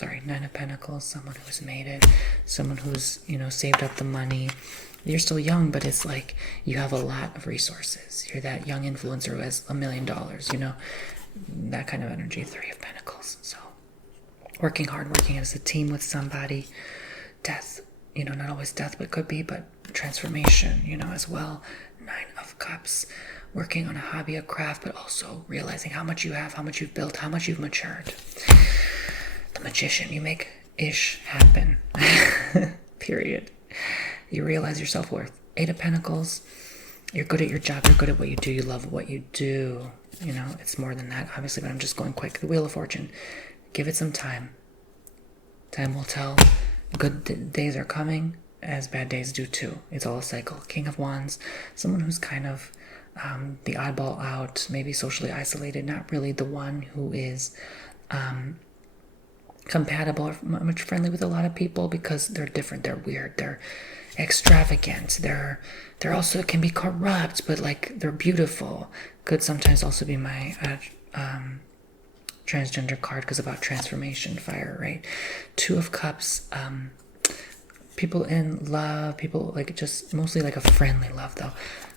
9 of Pentacles, someone who's made it, someone who's, you know, saved up the money. You're still young, but it's like you have a lot of resources. You're that young influencer who has $1 million, you know, that kind of energy. 3 of Pentacles. So working hard, working as a team with somebody. Death, you know, not always death, but could be, but transformation, you know, as well. 9 of Cups, working on a hobby, a craft, but also realizing how much you have, how much you've built, how much you've matured. The Magician, you make ish happen. Period. You realize your self-worth. 8 of Pentacles, you're good at your job, you're good at what you do, you love what you do. You know, it's more than that, obviously, but I'm just going quick. The Wheel of Fortune, give it some time. Time will tell. Good days are coming, as bad days do too. It's all a cycle. King of Wands, someone who's kind of the oddball out, maybe socially isolated, not really the one who is compatible or much friendly with a lot of people, because they're different, they're weird, they're extravagant, they're also can be corrupt, but like they're beautiful. Could sometimes also be my transgender card, because about transformation, fire, right? 2 of Cups, people in love, people like just mostly like a friendly love though,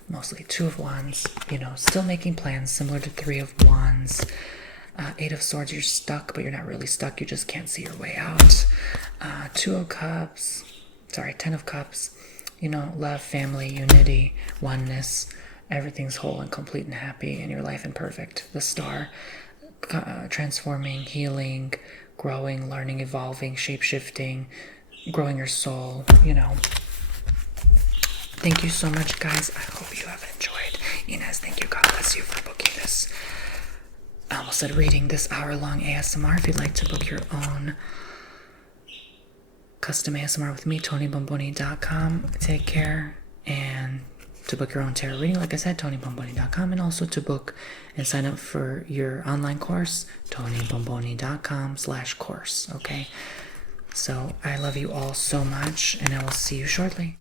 mostly. 2 of Wands, you know, still making plans, similar to 3 of Wands. 8 of Swords, you're stuck, but you're not really stuck, you just can't see your way out. 10 of Cups, you know, love, family, unity, oneness, everything's whole and complete and happy in your life and perfect. The Star, transforming, healing, growing, learning, evolving, shape-shifting, growing your soul, you know. Thank you so much, guys. I hope you have enjoyed. Inez, thank you. God bless you for booking this. I almost said reading this hour-long ASMR. If you'd like to book your own custom ASMR with me, TonyBomboni.com. Take care, and to book your own tarot reading, like I said, TonyBomboni.com, and also to book and sign up for your online course, TonyBomboni.com/course. Okay, so I love you all so much, and I will see you shortly.